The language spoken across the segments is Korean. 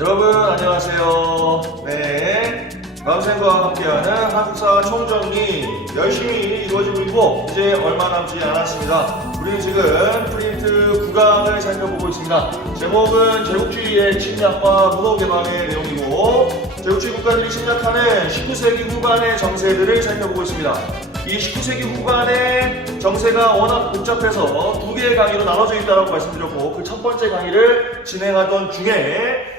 여러분 안녕하세요. 네, 강생과 함께하는 한국사 총정리 열심히 이루어지고 있고 이제 얼마 남지 않았습니다. 우리는 지금 프린트 9강을 살펴보고 있습니다. 제목은 제국주의의 침략과 문호개방의 내용이고 제국주의 국가들이 침략하는 19세기 후반의 정세들을 살펴보고 있습니다. 이 19세기 후반의 정세가 워낙 복잡해서 두 개의 강의로 나눠져 있다고 말씀드렸고 그 첫 번째 강의를 진행하던 중에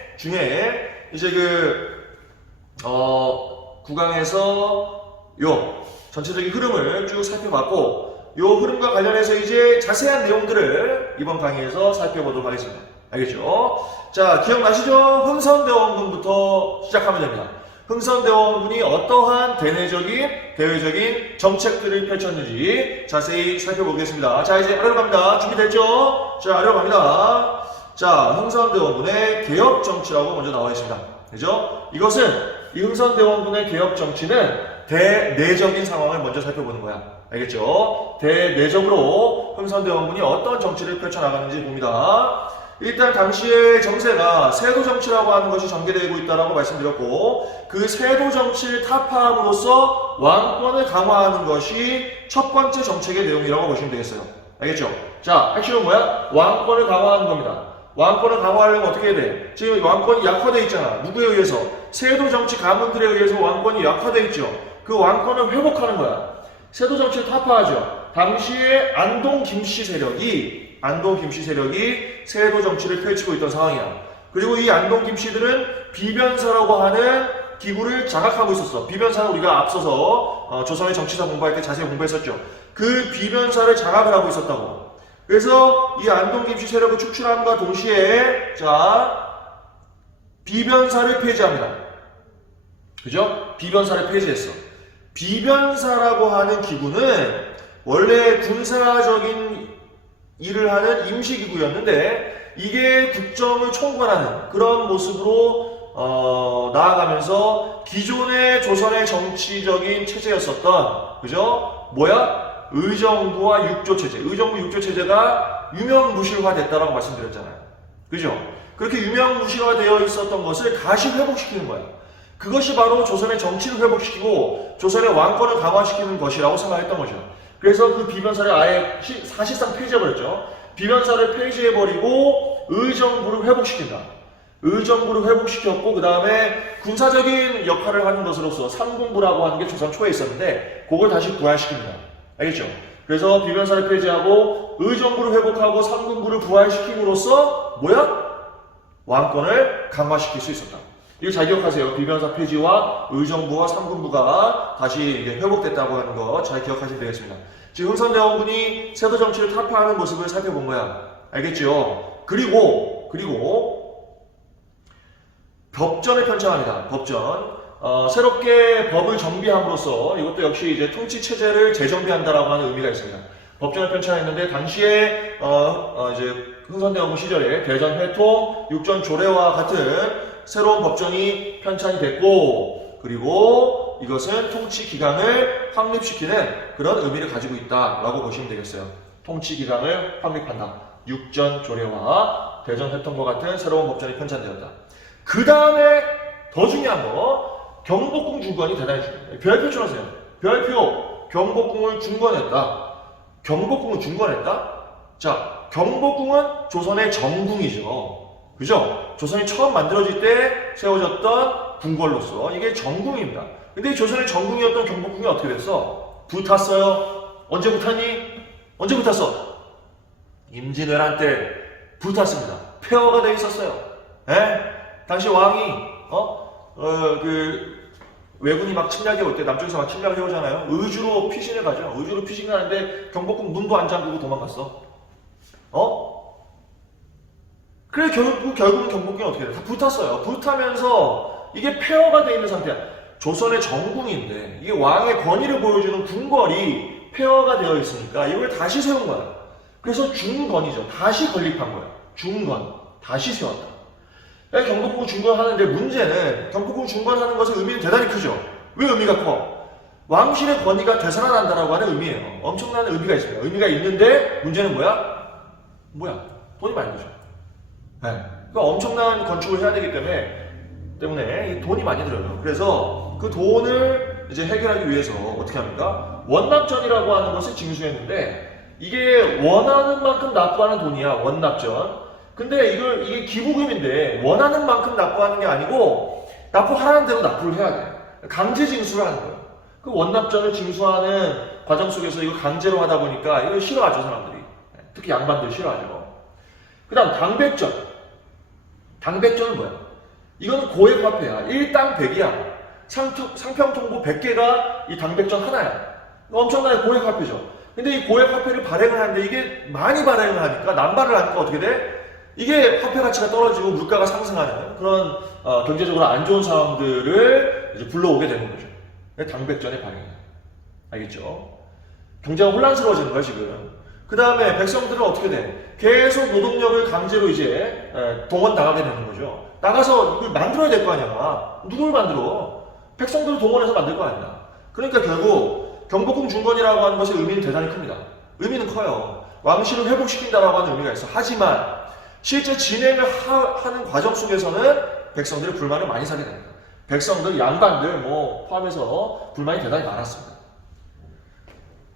이제 9강에서 요 전체적인 흐름을 쭉 살펴봤고 요 흐름과 관련해서 이제 자세한 내용들을 이번 강의에서 살펴보도록 하겠습니다. 알겠죠? 자, 기억나시죠? 흥선대원군부터 시작하면 됩니다. 흥선대원군이 어떠한 대외적인 정책들을 펼쳤는지 자세히 살펴보겠습니다. 자, 이제 아래로 갑니다. 준비됐죠? 자, 아래로 갑니다. 자, 흥선대원군의 개혁정치라고 먼저 나와 있습니다. 그죠? 이것은 이 흥선대원군의 개혁정치는 대내적인 상황을 먼저 살펴보는 거야. 알겠죠? 대내적으로 흥선대원군이 어떤 정치를 펼쳐나가는지 봅니다. 일단 당시의 정세가 세도정치라고 하는 것이 전개되고 있다고 말씀드렸고 그 세도정치를 타파함으로써 왕권을 강화하는 것이 첫 번째 정책의 내용이라고 보시면 되겠어요. 알겠죠? 자, 핵심은 뭐야? 왕권을 강화하는 겁니다. 왕권을 강화하려면 어떻게 해야 돼? 지금 왕권이 약화되어 있잖아. 누구에 의해서? 세도정치 가문들에 의해서 왕권이 약화되어 있죠. 그 왕권을 회복하는 거야. 세도정치를 타파하죠. 당시에 안동 김씨 세력이 세도정치를 펼치고 있던 상황이야. 그리고 이 안동 김씨들은 비변사라고 하는 기구를 장악하고 있었어. 비변사는 우리가 앞서서 조선의 정치사 공부할 때 자세히 공부했었죠. 그 비변사를 장악을 하고 있었다고. 그래서 이 안동 김씨 세력을 축출함과 동시에 비변사를 폐지합니다. 그죠? 비변사를 폐지했어. 비변사라고 하는 기구는 원래 군사적인 일을 하는 임시기구였는데 이게 국정을 총괄하는 그런 모습으로 나아가면서 기존의 조선의 정치적인 체제였었던 그죠? 뭐야? 의정부와 육조체제, 의정부 육조체제가 유명무실화됐다라고 말씀드렸잖아요. 그죠? 그렇게 유명무실화되어 있었던 것을 다시 회복시키는 거야. 그것이 바로 조선의 정치를 회복시키고 조선의 왕권을 강화시키는 것이라고 생각했던 거죠. 그래서 그 비변사를 아예 사실상 폐지해버렸죠. 비변사를 폐지해버리고 의정부를 회복시킨다. 의정부를 회복시켰고 그 다음에 군사적인 역할을 하는 것으로서 삼군부라고 하는 게 조선 초에 있었는데 그걸 다시 부활시킵니다. 알겠죠? 그래서 비변사를 폐지하고 의정부를 회복하고 삼군부를 부활시킴으로써 뭐야? 왕권을 강화시킬 수 있었다. 이거 잘 기억하세요. 비변사 폐지와 의정부와 삼군부가 다시 회복됐다고 하는 거 잘 기억하시면 되겠습니다. 지금 흥선대원군이 세도정치를 타파하는 모습을 살펴본 거야. 알겠죠? 그리고 법전을 편찬합니다. 법전. 새롭게 법을 정비함으로써 이것도 역시 이제 통치체제를 재정비한다라고 하는 의미가 있습니다. 법전을 편찬했는데 당시에 이제 흥선대원군 시절에 대전회통, 육전조례와 같은 새로운 법전이 편찬이 됐고 그리고 이것은 통치기강을 확립시키는 그런 의미를 가지고 있다라고 보시면 되겠어요. 통치기강을 확립한다. 육전조례와 대전회통과 같은 새로운 법전이 편찬되었다. 그 다음에 더 중요한 거 경복궁 중건이 대단히 중요해요. 별표 쳐주세요. 별표 경복궁을 중건했다. 경복궁을 중건했다? 자, 경복궁은 조선의 정궁이죠. 그죠? 조선이 처음 만들어질 때 세워졌던 궁궐로서 이게 정궁입니다. 근데 조선의 정궁이었던 경복궁이 어떻게 됐어? 불탔어요. 언제 불탔니? 언제 불탔어? 임진왜란 때 불탔습니다. 폐허가 되어 있었어요. 당시 왕이 왜군이 막 침략해 올 때 남쪽에서 막 침략을 해오잖아요. 의주로 피신을 가죠. 의주로 피신 가는데 경복궁 문도 안 잠그고 도망갔어. 그래 결국은 경복궁이 어떻게 돼? 다 불탔어요. 불타면서 이게 폐허가 되어 있는 상태야. 조선의 정궁인데 이게 왕의 권위를 보여주는 궁궐이 폐허가 되어 있으니까 이걸 다시 세운 거야. 그래서 중건이죠. 다시 건립한 거야. 중건. 다시 세웠다. 경복궁 중건하는데 문제는 경복궁 중건하는 것의 의미는 대단히 크죠. 왜 의미가 커? 왕실의 권위가 되살아난다라고 하는 의미예요. 엄청난 의미가 있습니다. 의미가 있는데 문제는 뭐야? 돈이 많이 들죠. 그러니까 엄청난 건축을 해야 되기 때문에 이 돈이 많이 들어요. 그래서 그 돈을 이제 해결하기 위해서 어떻게 합니까? 원납전이라고 하는 것을 징수했는데 이게 원하는 만큼 납부하는 돈이야. 원납전. 근데 이게 기부금인데 원하는 만큼 납부하는 게 아니고 납부하라는 대로 납부를 해야 돼. 강제 징수를 하는 거예요. 그 원납전을 징수하는 과정 속에서 이거 강제로 하다 보니까 이걸 싫어하죠, 사람들이. 특히 양반들 싫어하죠. 그 다음 당백전. 당백전은 뭐야? 이거는 고액 화폐야. 1당 100이야. 상평통보 100개가 이 당백전 하나야. 엄청나게 고액 화폐죠. 근데 이 고액 화폐를 발행을 하는데 이게 많이 발행을 하니까 남발을 하니까 어떻게 돼? 이게 화폐 가치가 떨어지고 물가가 상승하는 그런 경제적으로 안 좋은 상황들을 이제 불러오게 되는 거죠. 당백전의 발행. 알겠죠? 경제가 혼란스러워지는 거야 지금. 그 다음에 백성들은 어떻게 돼? 계속 노동력을 강제로 이제 동원당하게 되는 거죠. 나가서 이걸 만들어야 될 거 아니야. 누굴 만들어? 백성들을 동원해서 만들 거 아니야. 그러니까 결국 경복궁 중건이라고 하는 것의 의미는 대단히 큽니다. 의미는 커요. 왕실을 회복시킨다라고 하는 의미가 있어. 하지만 실제 진행을 하는 과정 속에서는 백성들의 불만을 많이 사게 됩니다. 백성들, 양반들 포함해서 불만이 대단히 많았습니다.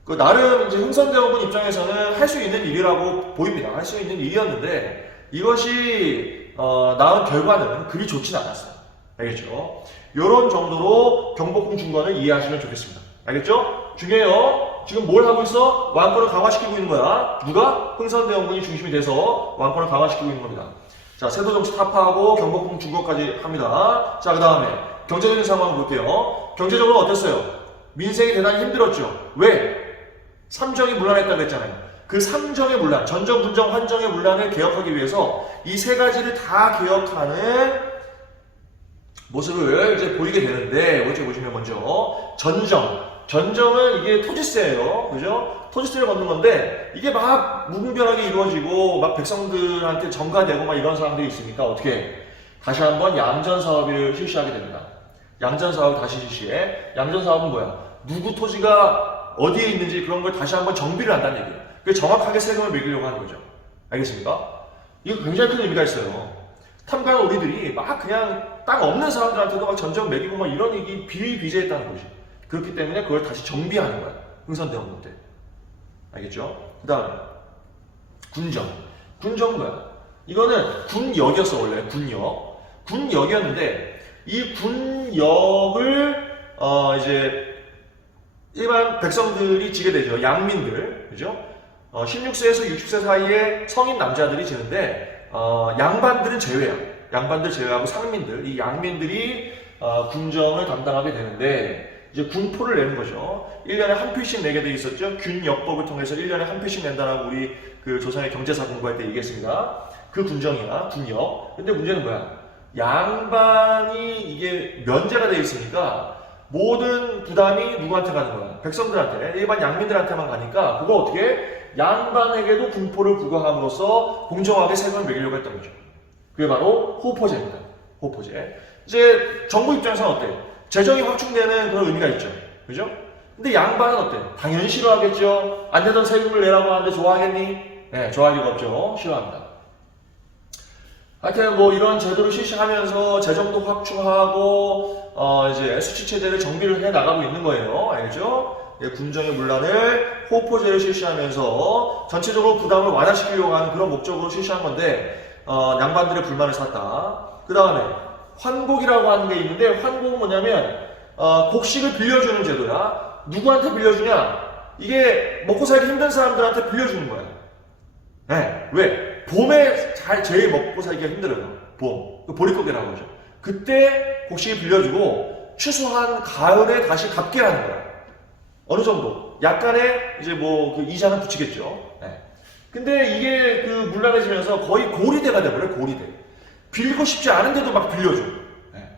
그 나름 이제 흥선대원군 입장에서는 할 수 있는 일이라고 보입니다. 할 수 있는 일이었는데 이것이 나온 결과는 그리 좋진 않았어요. 알겠죠? 이런 정도로 경복궁 중건을 이해하시면 좋겠습니다. 알겠죠? 중요해요. 지금 뭘 하고 있어? 왕권을 강화시키고 있는 거야. 누가? 흥선대원군이 중심이 돼서 왕권을 강화시키고 있는 겁니다. 자, 세도정치 타파하고 경복궁 중건까지 합니다. 자, 그 다음에 경제적인 상황을 볼게요. 경제적으로 어땠어요? 민생이 대단히 힘들었죠. 왜? 삼정이 문란했다고 했잖아요. 그 삼정의 문란, 전정, 분정, 환정의 문란을 개혁하기 위해서 이 세 가지를 다 개혁하는 모습을 이제 보이게 되는데, 어째 보시면 먼저 전정은 이게 토지세예요. 그죠? 토지세를 걷는 건데 이게 막 무분별하게 이루어지고 막 백성들한테 전가되고 막 이런 사람들이 있으니까 어떻게 다시 한번 양전사업을 실시하게 됩니다. 양전사업을 다시 실시해. 양전사업은 뭐야? 누구 토지가 어디에 있는지 그런 걸 다시 한번 정비를 한다는 얘기예요. 그래서 정확하게 세금을 매기려고 하는 거죠. 알겠습니까? 이거 굉장히 큰 의미가 있어요. 탐관 우리들이 막 그냥 땅 없는 사람들한테도 막 전적 매기고 막 이런 얘기 비일비재했다는 거지. 그렇기 때문에 그걸 다시 정비하는 거야. 흥선대원군 때. 알겠죠? 그 다음에 군정. 군정은 뭐야? 이거는 군역이었어 원래. 군역이었는데 이 군역을 이제 일반 백성들이 지게 되죠. 양민들. 그죠? 16세에서 60세 사이에 성인 남자들이 지는데 양반들은 제외야. 양반들 제외하고 상민들, 이 양민들이 군정을 담당하게 되는데 이제 군포를 내는 거죠. 1년에 한 필씩 내게 돼 있었죠. 균역법을 통해서 1년에 한 필씩 낸다라고 우리 그 조선의 경제사 공부할 때 얘기했습니다. 그 군정이야, 군역. 근데 문제는 뭐야? 양반이 이게 면제가 돼 있으니까 모든 부담이 누구한테 가는 거야? 백성들한테, 일반 양민들한테만 가니까 그거 어떻게 양반에게도 군포를 부과함으로써 공정하게 세금을 매기려고 했던 거죠. 그게 바로 호포제입니다. 호포제. 이제 정부 입장에서는 어때? 재정이 확충되는 그런 의미가 있죠. 그죠? 근데 양반은 어때? 당연히 싫어하겠죠. 안 내던 세금을 내라고 하는데 좋아하겠니? 네, 좋아할 리가 없죠. 싫어합니다. 하여튼 이런 제도를 실시하면서 재정도 확충하고 이제 수치체제를 정비를 해 나가고 있는 거예요. 알죠? 군정의 문란을 호포제를 실시하면서 전체적으로 부담을 완화시키려고 하는 그런 목적으로 실시한 건데 양반들의 불만을 샀다. 그 다음에 환곡이라고 하는 게 있는데 환곡은 뭐냐면 곡식을 빌려주는 제도야. 누구한테 빌려주냐? 이게 먹고 살기 힘든 사람들한테 빌려주는 거야. 네. 왜? 봄에 제일 먹고 살기가 힘들어요. 봄. 보릿고개라고 하죠. 그때 곡식을 빌려주고 추수한 가을에 다시 갚게 하는 거야. 어느 정도. 약간의 이제 그 이자는 붙이겠죠. 네. 근데 이게 그 문란해지면서 거의 고리대가 돼버려요. 고리대. 빌리고 싶지 않은데도 막 빌려줘. 네.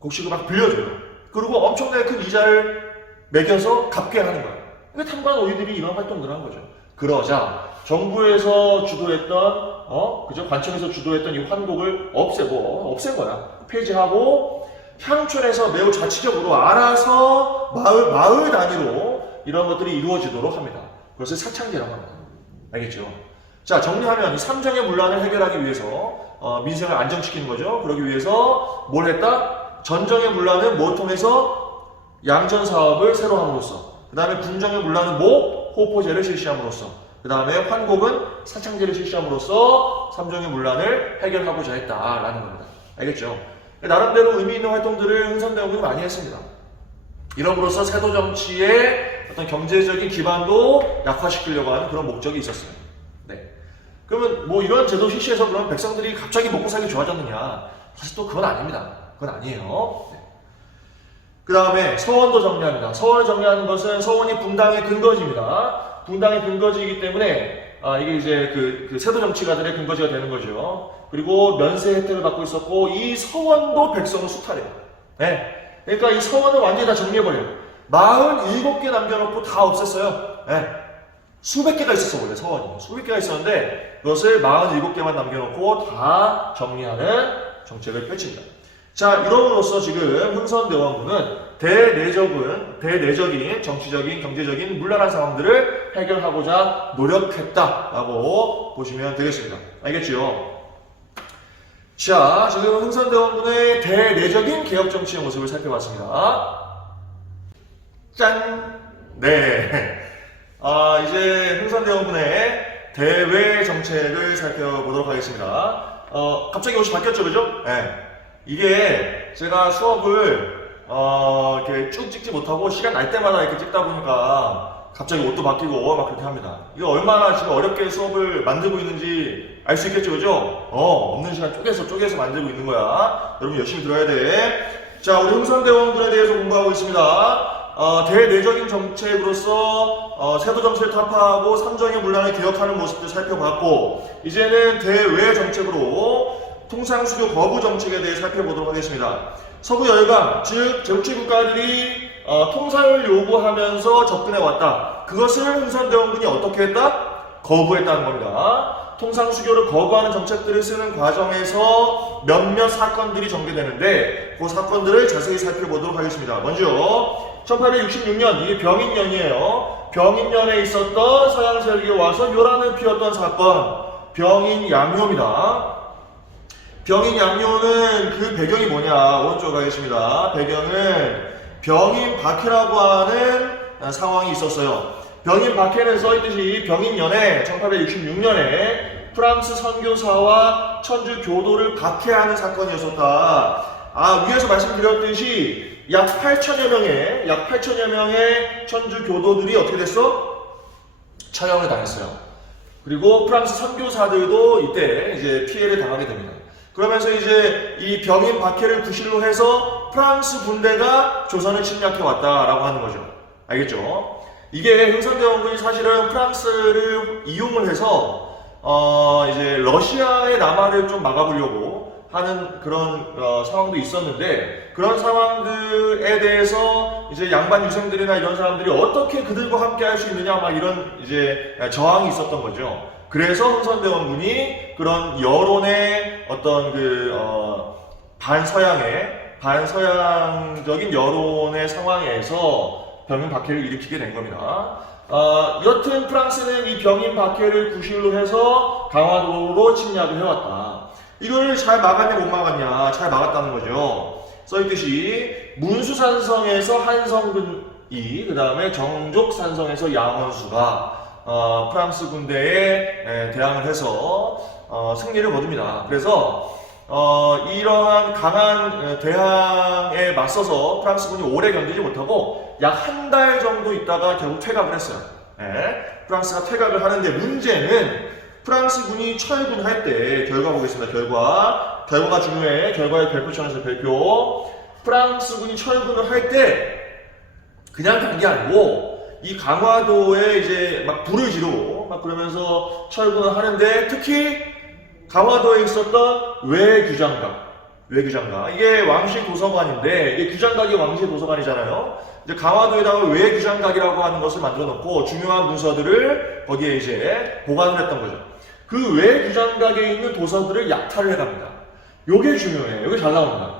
곡식을 막 빌려줘요. 그리고 엄청나게 큰 이자를 매겨서 갚게 하는 거야. 그러니까 탐관 오이들이 이런 활동들을 한 거죠. 그러자 정부에서 주도했던 그죠? 관청에서 주도했던 이 환곡을 없앤 거야. 폐지하고 향촌에서 매우 자치적으로 알아서 마을 단위로 이런 것들이 이루어지도록 합니다. 그것을 사창제라고 합니다. 알겠죠? 자, 정리하면 이 삼정의 문란을 해결하기 위해서 민생을 안정시키는 거죠. 그러기 위해서 뭘 했다? 전정의 문란은 뭐 통해서 양전 사업을 새로 함으로써, 그 다음에 군정의 문란은 뭐? 호포제를 실시함으로써, 그 다음에 환곡은 사창제를 실시함으로써 삼정의 문란을 해결하고자 했다라는 겁니다. 알겠죠? 나름대로 의미 있는 활동들을 흥선대원군이 많이 했습니다. 이럼으로써 세도 정치의 어떤 경제적인 기반도 약화시키려고 하는 그런 목적이 있었어요. 네. 그러면 뭐 이런 제도 실시해서 그러면 백성들이 갑자기 먹고 살기 좋아졌느냐? 사실 또 그건 아닙니다. 그건 아니에요. 네. 그 다음에 서원도 정리합니다. 서원을 정리하는 것은 서원이 분당의 근거지입니다. 분당의 근거지이기 때문에 이게 이제 그 세도 정치가들의 근거지가 되는 거죠. 그리고 면세 혜택을 받고 있었고 이 서원도 백성을 수탈해요. 네. 그러니까 이 서원을 완전히 다 정리해버려요. 47개 남겨놓고 다 없앴어요. 네. 수백 개가 있었어 원래 서원이. 수백 개가 있었는데 그것을 47개만 남겨놓고 다 정리하는 정책을 펼칩니다. 자, 이럼으로써 지금 흥선대원군은 대내적인 정치적인 경제적인 문란한 상황들을 해결하고자 노력했다라고 보시면 되겠습니다. 알겠지요? 자, 지금 흥선대원군의 대내적인 개혁 정치의 모습을 살펴봤습니다. 짠! 네. 이제 흥선대원군의 대외 정책을 살펴보도록 하겠습니다. 갑자기 옷이 바뀌었죠, 그죠? 네. 이게 제가 수업을 이렇게 쭉 찍지 못하고 시간 날 때마다 이렇게 찍다 보니까 갑자기 옷도 바뀌고 막 그렇게 합니다. 이거 얼마나 지금 어렵게 수업을 만들고 있는지 알 수 있겠죠, 그죠? 없는 시간 쪼개서 만들고 있는 거야. 여러분 열심히 들어야 돼. 자, 우리 흥선대원군에 대해서 공부하고 있습니다. 대내적인 정책으로서 세도 정치를 타파하고 삼정의 문란을 개혁하는 모습들 살펴봤고, 이제는 대외 정책으로 통상수교 거부 정책에 대해 살펴보도록 하겠습니다. 서구 열강, 즉 제국주의 국가들이 통상을 요구하면서 접근해 왔다. 그것을 흥선대원군이 어떻게 했다? 거부했다는 겁니다. 통상수교를 거부하는 정책들을 쓰는 과정에서 몇몇 사건들이 전개되는데 그 사건들을 자세히 살펴보도록 하겠습니다. 먼저 1866년, 이게 병인년이에요. 병인년에 있었던 서양 세력이 와서 요란을 피웠던 사건, 병인양요입니다. 병인양요는 그 배경이 뭐냐? 오른쪽 가겠습니다. 배경은 병인박해라고 하는 상황이 있었어요. 병인박해는 써있듯이 병인년에 1866년에 프랑스 선교사와 천주 교도를 박해하는 사건이었었다. 위에서 말씀드렸듯이 약 8천여 명의 천주 교도들이 어떻게 됐어? 처형을 당했어요. 그리고 프랑스 선교사들도 이때 이제 피해를 당하게 됩니다. 그러면서 이제 이 병인 박해를 구실로 해서 프랑스 군대가 조선을 침략해 왔다라고 하는 거죠. 알겠죠? 이게 흥선대원군이 사실은 프랑스를 이용을 해서 이제 러시아의 남하를 좀 막아보려고 하는 그런 상황도 있었는데, 그런 상황들에 대해서 이제 양반 유생들이나 이런 사람들이 어떻게 그들과 함께 할 수 있느냐 막 이런 이제 저항이 있었던 거죠. 그래서 흥선대원군이 그런 여론의 어떤 반서양적인 여론의 상황에서 병인 박해를 일으키게 된 겁니다. 여튼 프랑스는 이 병인 박해를 구실로 해서 강화도로 침략을 해왔다. 이걸 잘 막았냐 못 막았냐? 잘 막았다는 거죠. 써있듯이 문수산성에서 한성근이, 그 다음에 정족산성에서 양원수가 프랑스 군대에 대항을 해서 승리를 거둡니다. 그래서 이러한 강한 대항에 맞서서 프랑스군이 오래 견디지 못하고 약 한 달 정도 있다가 결국 퇴각을 했어요. 프랑스가 퇴각을 하는데, 문제는 프랑스군이 철군할 때 결과 보겠습니다. 결과가 중요해. 결과의 별표창에서 별표. 프랑스군이 철군을 할 때 그냥 간 게 아니고 이 강화도에 이제 막 불을 지르고 막 그러면서 철군을 하는데, 특히 강화도에 있었던 외규장각, 이게 왕실 도서관인데, 이게 규장각이 왕실 도서관이잖아요. 이제 강화도에다가 외규장각이라고 하는 것을 만들어 놓고 중요한 문서들을 거기에 이제 보관을 했던 거죠. 그 외규장각에 있는 도서들을 약탈을 해갑니다. 요게 중요해요. 요게 잘 나옵니다.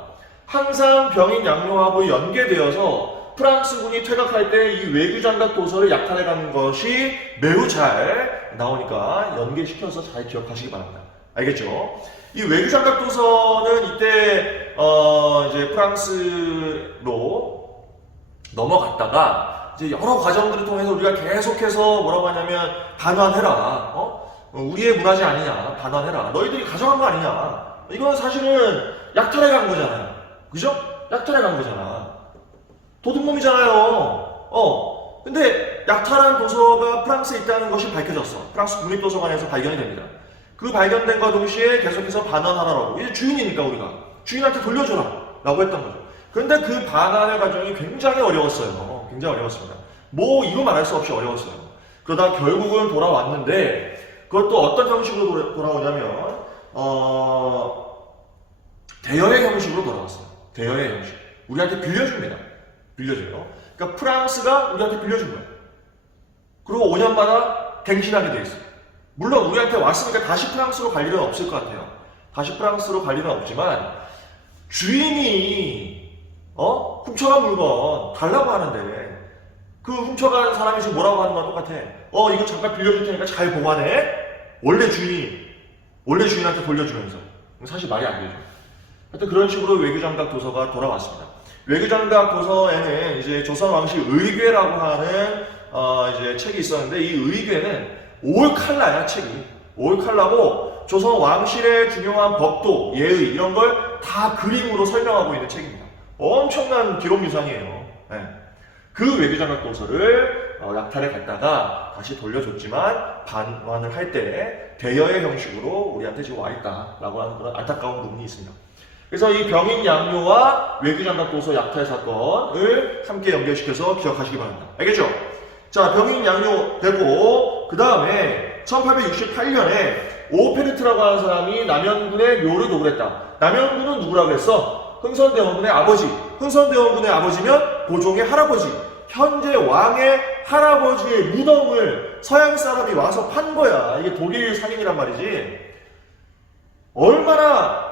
항상 병인 양요하고 연계되어서 프랑스군이 퇴각할 때 이 외규장각 도서를 약탈해가는 것이 매우 잘 나오니까 연계시켜서 잘 기억하시기 바랍니다. 알겠죠? 이 외교장각 도서는 이때 이제 프랑스로 넘어갔다가 이제 여러 과정들을 통해서 우리가 계속해서 뭐라고 하냐면 반환해라. 우리의 문화재 아니냐. 반환해라. 너희들이 가져간 거 아니냐. 이건 사실은 약탈해 간 거잖아요. 그죠? 약탈해 간 거잖아. 도둑놈이잖아요. 근데 약탈한 도서가 프랑스에 있다는 것이 밝혀졌어. 프랑스 국립도서관에서 발견이 됩니다. 그 발견된과 동시에 계속해서 반환하라고. 이제 주인이니까 우리가. 주인한테 돌려줘라. 라고 했던 거죠. 그런데 그 반환의 과정이 굉장히 어려웠어요. 굉장히 어려웠습니다. 뭐 이거 말할 수 없이 어려웠어요. 그러다 결국은 돌아왔는데 그것도 어떤 형식으로 돌아오냐면 대여의 형식으로 돌아왔어요. 대여의 형식. 우리한테 빌려줍니다. 빌려줘요. 그러니까 프랑스가 우리한테 빌려준 거예요. 그리고 5년마다 갱신하게 돼 있어요. 물론 우리한테 왔으니까 다시 프랑스로 갈 일은 없을 것 같아요. 다시 프랑스로 갈 일은 없지만 주인이 훔쳐간 물건 달라고 하는데 그 훔쳐간 사람이 지금 뭐라고 하는 거랑 똑같아. 이거 잠깐 빌려줄 테니까 잘 보관해. 원래 주인한테 돌려주면서. 사실 말이 안 되죠. 하여튼 그런 식으로 외교장각 도서가 돌아왔습니다. 외교장각 도서에는 이제 조선왕실 의궤라고 하는 이제 책이 있었는데 이 의궤는 올 칼라야 책이. 올 칼라고 조선 왕실의 중요한 법도, 예의 이런 걸 다 그림으로 설명하고 있는 책입니다. 엄청난 기록 유산이에요. 네. 그 외교장각 도서를 약탈에 갔다가 다시 돌려줬지만 반환을 할 때 대여의 형식으로 우리한테 지금 와 있다라고 하는 그런 안타까운 부분이 있습니다. 그래서 이 병인 양요와 외교장각 도서 약탈 사건을 함께 연결시켜서 기억하시기 바랍니다. 알겠죠? 자, 병인 양요 되고 그 다음에 1868년에 오페르트라고 하는 사람이 남현군의 묘를 도굴했다. 남현군은 누구라고 했어? 흥선대원군의 아버지. 흥선대원군의 아버지면 고종의 할아버지. 현재 왕의 할아버지의 무덤을 서양 사람이 와서 판 거야. 이게 독일 상인이란 말이지. 얼마나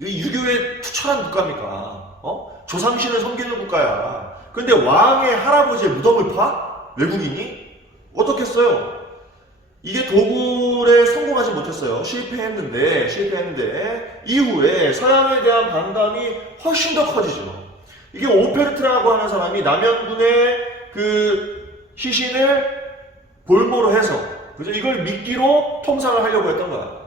이 유교에 투철한 국가입니까? 조상신을 섬기는 국가야. 근데 왕의 할아버지의 무덤을 파? 외국인이? 어떻겠어요? 이게 도굴에 성공하지 못했어요. 실패했는데 이후에 서양에 대한 반감이 훨씬 더 커지죠. 이게 오페르트라고 하는 사람이 남현군의 그 시신을 볼모로 해서 그죠? 이걸 미끼로 통상을 하려고 했던 거야.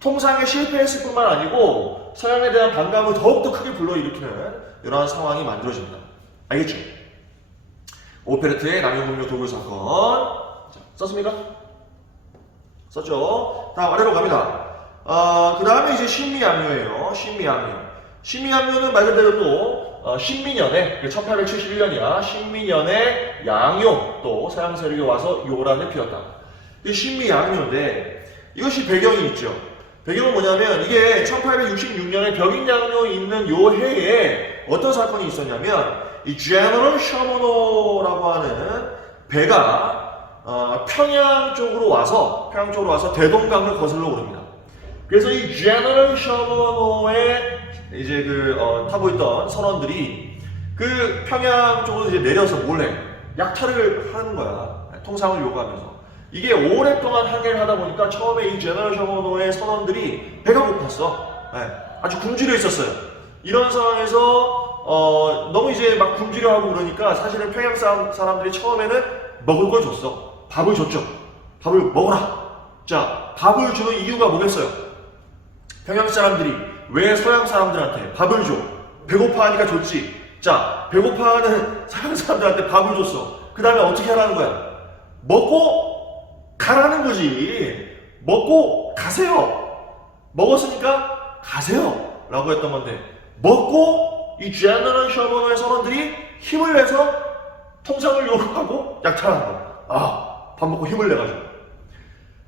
통상에 실패했을 뿐만 아니고 서양에 대한 반감을 더욱더 크게 불러일으키는 이러한 상황이 만들어집니다. 알겠죠? 오페르트의 남현군묘 도굴 사건. 자, 썼습니까? 썼죠? 다음 아래로 갑니다. 그 다음에 이제 신미양요예요. 신미양요는 말 그대로 또 신미년에 1871년이야. 신미년에 양요 또 서양 세력이 와서 요란을 피웠다. 이 신미양요인데 이것이 배경이 있죠. 배경은 뭐냐면 이게 1866년에 벽인양요 있는 요 해에 어떤 사건이 있었냐면 이 제너럴 셔머노라고 하는 배가 평양 쪽으로 와서 대동강을 거슬러 오릅니다. 그래서 이 제너럴 셔머노의 이제 타고 있던 선원들이 그 평양 쪽으로 이제 내려서 몰래 약탈을 하는 거야. 통상을 요구하면서. 이게 오랫동안 항해를 하다 보니까 처음에 이 제너럴 셔머노의 선원들이 배가 고팠어. 아주 굶주려 있었어요. 이런 상황에서 너무 이제 막 굶주려 하고 그러니까 사실은 평양 사람들이 처음에는 먹을 걸 줬어. 밥을 줬죠. 밥을 먹어라. 자, 밥을 주는 이유가 뭐겠어요? 평양 사람들이 왜 서양 사람들한테 밥을 줘? 배고파하니까 줬지. 자, 배고파하는 서양 사람들한테 밥을 줬어. 그 다음에 어떻게 하라는 거야? 먹고 가라는 거지. 먹고 가세요. 먹었으니까 가세요. 라고 했던 건데 먹고 이 제너럴 셔머노의 선원들이 힘을 내서 통상을 요구하고 약탈하는 거야. 밥 먹고 힘을 내가지고.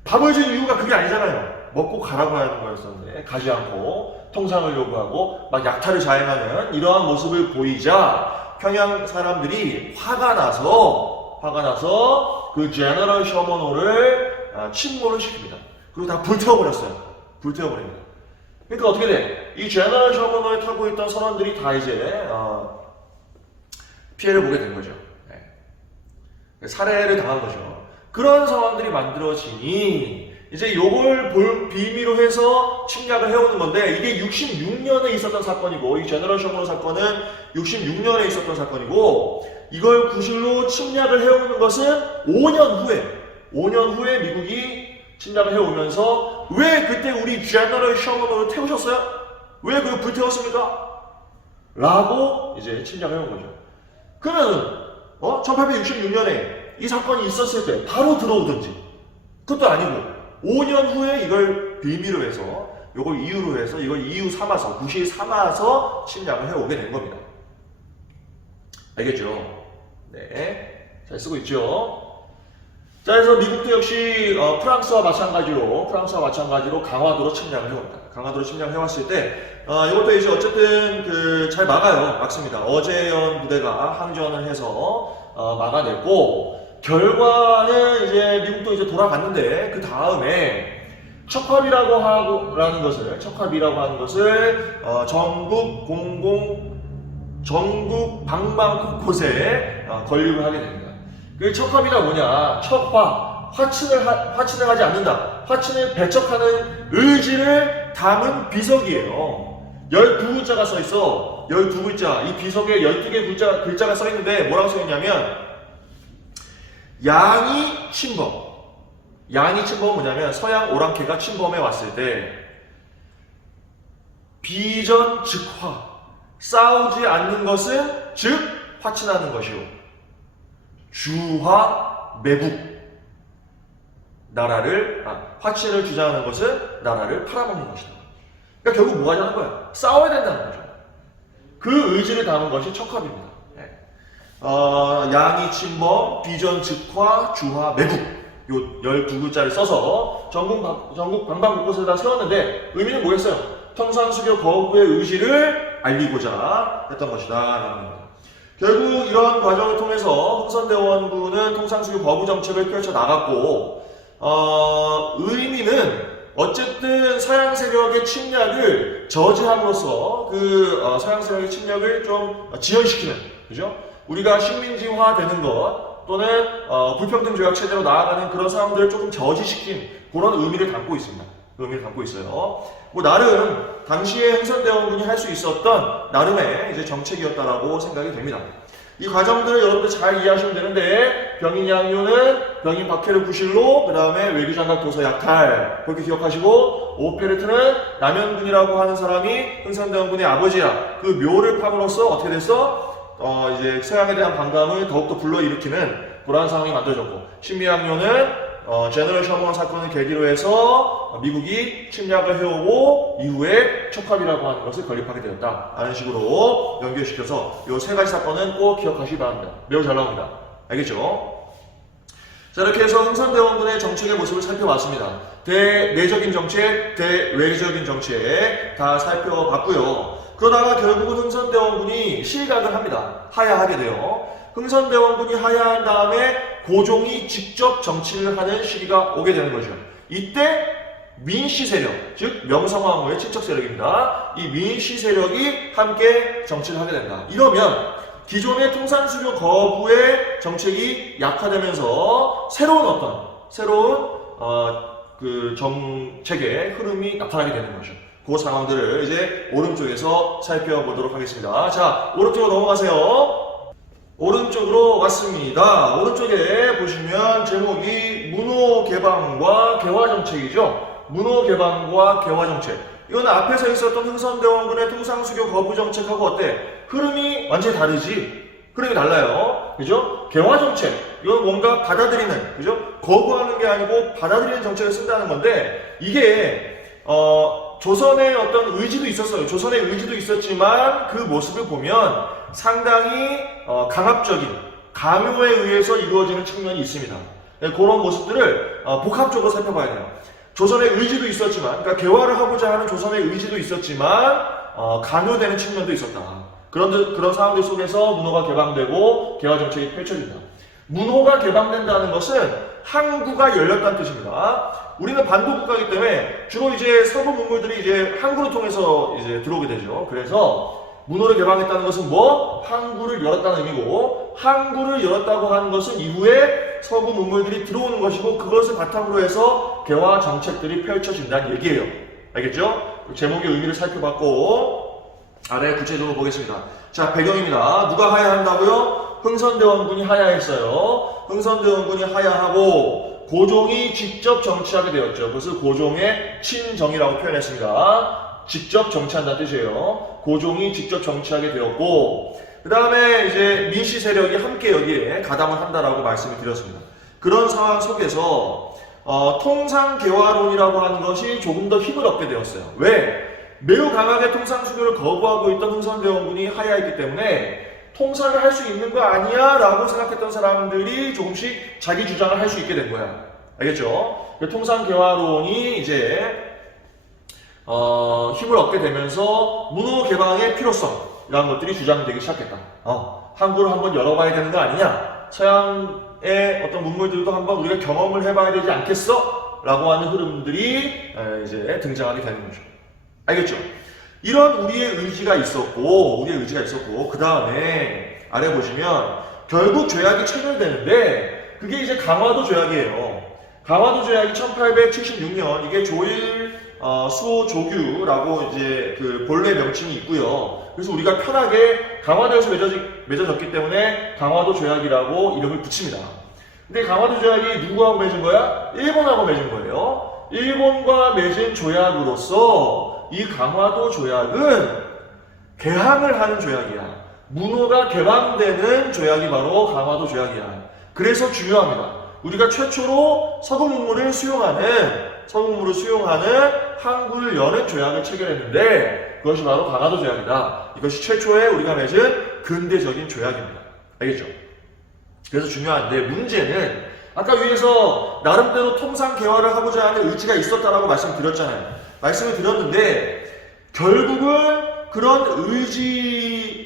밥을 준 이유가 그게 아니잖아요. 먹고 가라고 하는 거였었는데 가지 않고 통상을 요구하고 막 약탈을 자행하는 이러한 모습을 보이자 평양 사람들이 화가 나서 그 제너럴 셔머노를 침몰을 시킵니다. 그리고 다 불태워버렸어요. 불태워버립니다. 그러니까 어떻게 돼? 이 제너럴 셔머노에 타고 있던 선원들이 다 이제 피해를 보게 된 거죠. 살해를 당한 거죠. 그런 상황들이 만들어지니 이제 요걸 비미로 해서 침략을 해오는 건데, 이게 66년에 있었던 사건이고, 이 제너럴 셔먼 사건은 66년에 있었던 사건이고, 이걸 구실로 침략을 해오는 것은 5년 후에 미국이 침략을 해오면서, 왜 그때 우리 제너럴 셔먼을 태우셨어요? 왜 그걸 불태웠습니까? 라고 이제 침략을 해온 거죠. 그러면 1866년에 이 사건이 있었을 때 바로 들어오든지, 그것도 아니고 5년 후에 이걸 빌미로 해서, 이걸 이유로 해서, 이걸 이유 삼아서, 구실 삼아서 침략을 해오게 된 겁니다. 알겠죠? 네, 잘 쓰고 있죠? 자, 그래서 미국도 역시 프랑스와 마찬가지로 강화도로 침략을 해옵니다. 강화도로 침략을 해왔을 때, 이것도 이제 어쨌든 잘 막습니다. 어제연 부대가 항전을 해서 막아냈고, 결과는 이제 미국도 이제 돌아갔는데, 그 다음에 척합이라고 하는 것을 전국 방방 곳곳에 건립을 하게 됩니다. 그 척합이가 뭐냐? 화친을 하지 않는다. 화친을 배척하는 의지를 담은 비석이에요. 12글자가 써 있어. 12글자. 이 비석에 12개 글자가 써 있는데 뭐라고 써 있냐면, 양이 침범은 뭐냐면, 서양 오랑캐가 침범해 왔을 때 비전 즉화, 싸우지 않는 것은 즉 화친하는 것이요, 주화 매국, 화친을 주장하는 것은 나라를 팔아먹는 것이다. 그러니까 결국 뭐 하자는 거야? 싸워야 된다는 거죠. 그 의지를 담은 것이 척합입니다. 양이 침범, 비전 즉화, 주화 매국, 요 12글자를 써서 전국 방방곳곳에다 세웠는데, 의미는 뭐였어요? 통상수교 거부의 의지를 알리고자 했던 것이다 라는 겁니다. 결국 이런 과정을 통해서 흥선대원군은 통상수교 거부 정책을 펼쳐나갔고, 의미는 어쨌든 서양 세력의 침략을 저지함으로써 서양 세력의 침략을 좀 지연시키는, 그죠? 우리가 식민지화 되는 것, 또는 불평등 조약 체제로 나아가는 그런 상황들을 조금 저지시킨 그런 의미를 담고 있습니다. 그 의미를 담고 있어요. 뭐 나름 당시에 흥선대원군이 할 수 있었던 나름의 이제 정책이었다라고 생각이 됩니다. 이 과정들을 여러분들 잘 이해하시면 되는데, 병인 양요는 병인 박해를 구실로, 그 다음에 외교장갑 도서 약탈, 그렇게 기억하시고, 오페르트는 남현군이라고 하는 사람이 흥선대원군의 아버지야. 그 묘를 팜으로써 어떻게 됐어? 이제 서양에 대한 반감을 더욱더 불러일으키는 그러한 상황이 만들어졌고, 신미양요는 제너럴 셔먼 사건을 계기로 해서 미국이 침략을 해오고 이후에 척합이라고 하는 것을 건립하게 되었다 라는 식으로 연결시켜서 이 세 가지 사건은 꼭 기억하시기 바랍니다. 매우 잘 나옵니다. 알겠죠? 자, 이렇게 해서 흥선대원군의 정책의 모습을 살펴봤습니다. 대내적인 정책, 대외적인 정책 다 살펴봤고요. 그러다가 결국은 흥선대원군이 실각을 합니다. 하야하게 돼요. 흥선대원군이 하야한 다음에 고종이 직접 정치를 하는 시기가 오게 되는 거죠. 이때 민씨 세력, 즉 명성황후의 친척 세력입니다. 이 민씨 세력이 함께 정치를 하게 된다. 이러면 기존의 통상수교 거부의 정책이 약화되면서 새로운 그 정책의 흐름이 나타나게 되는 거죠. 그 상황들을 이제 오른쪽에서 살펴보도록 하겠습니다. 자, 오른쪽으로 넘어가세요. 오른쪽으로 왔습니다. 오른쪽에 보시면 제목이 문호개방과 개화정책이죠. 문호개방과 개화정책. 이건 앞에서 있었던 흥선대원군의 통상수교 거부 정책하고 어때? 흐름이 완전히 다르지? 흐름이 달라요. 그죠? 개화정책. 이건 뭔가 받아들이는, 그죠? 거부하는 게 아니고 받아들이는 정책을 쓴다는 건데, 이게 조선의 어떤 의지도 있었어요. 조선의 의지도 있었지만 그 모습을 보면 상당히 강압적인 강요에 의해서 이루어지는 측면이 있습니다. 그런 모습들을 복합적으로 살펴봐야 돼요. 조선의 의지도 있었지만, 그러니까 개화를 하고자 하는 조선의 의지도 있었지만 강요되는 측면도 있었다. 그런 상황들 속에서 문호가 개방되고 개화 정책이 펼쳐진다. 문호가 개방된다는 것은 항구가 열렸다는 뜻입니다. 우리는 반도국가이기 때문에 주로 이제 서부 문물들이 이제 항구를 통해서 이제 들어오게 되죠. 그래서 문호를 개방했다는 것은 항구를 열었다는 의미고, 항구를 열었다고 하는 것은 이후에 서구 문물들이 들어오는 것이고 그것을 바탕으로 해서 개화 정책들이 펼쳐진다는 얘기예요. 알겠죠? 제목의 의미를 살펴봤고 아래 구체적으로 보겠습니다. 자, 배경입니다. 누가 하야한다고요? 흥선대원군이 하야했어요. 흥선대원군이 하야하고 고종이 직접 정치하게 되었죠. 그것을 고종의 친정이라고 표현했습니다. 직접 정치한다는 뜻이에요. 고종이 직접 정치하게 되었고 그 다음에 이제 민씨 세력이 함께 여기에 가담을 한다라고 말씀을 드렸습니다. 그런 상황 속에서 통상개화론이라고 하는 것이 조금 더 힘을 얻게 되었어요. 왜? 매우 강하게 통상수교를 거부하고 있던 흥선대원군이 하야했기 때문에 통상을 할 수 있는 거 아니야? 라고 생각했던 사람들이 조금씩 자기 주장을 할 수 있게 된 거야. 알겠죠? 통상개화론이 이제 힘을 얻게 되면서 문호개방의 필요성이라는 것들이 주장되기 시작했다. 한국을 한번 열어봐야 되는 거 아니냐? 서양의 어떤 문물들도 한번 우리가 경험을 해봐야 되지 않겠어? 라고 하는 흐름들이 이제 등장하게 되는 거죠. 알겠죠? 이런 우리의 의지가 있었고, 그 다음에 아래 보시면 결국 조약이 체결되는데 그게 이제 강화도 조약이에요. 강화도 조약이 1876년 이게 조일 수호 조규라고 이제 그 본래 명칭이 있고요. 그래서 우리가 편하게 강화도에서 맺어졌기 때문에 강화도 조약이라고 이름을 붙입니다. 근데 강화도 조약이 누구하고 맺은 거야? 일본하고 맺은 거예요. 일본과 맺은 조약으로서 이 강화도 조약은 개항을 하는 조약이야. 문호가 개방되는 조약이 바로 강화도 조약이야. 그래서 중요합니다. 우리가 최초로 서구 문물을 수용하는 한국을 여는 조약을 체결했는데 그것이 바로 강화도 조약이다. 이것이 최초의 우리가 맺은 근대적인 조약입니다. 알겠죠? 그래서 중요한데 문제는 아까 위에서 나름대로 통상 개화를 하고자 하는 의지가 있었다라고 말씀드렸잖아요. 말씀을 드렸는데 결국은 그런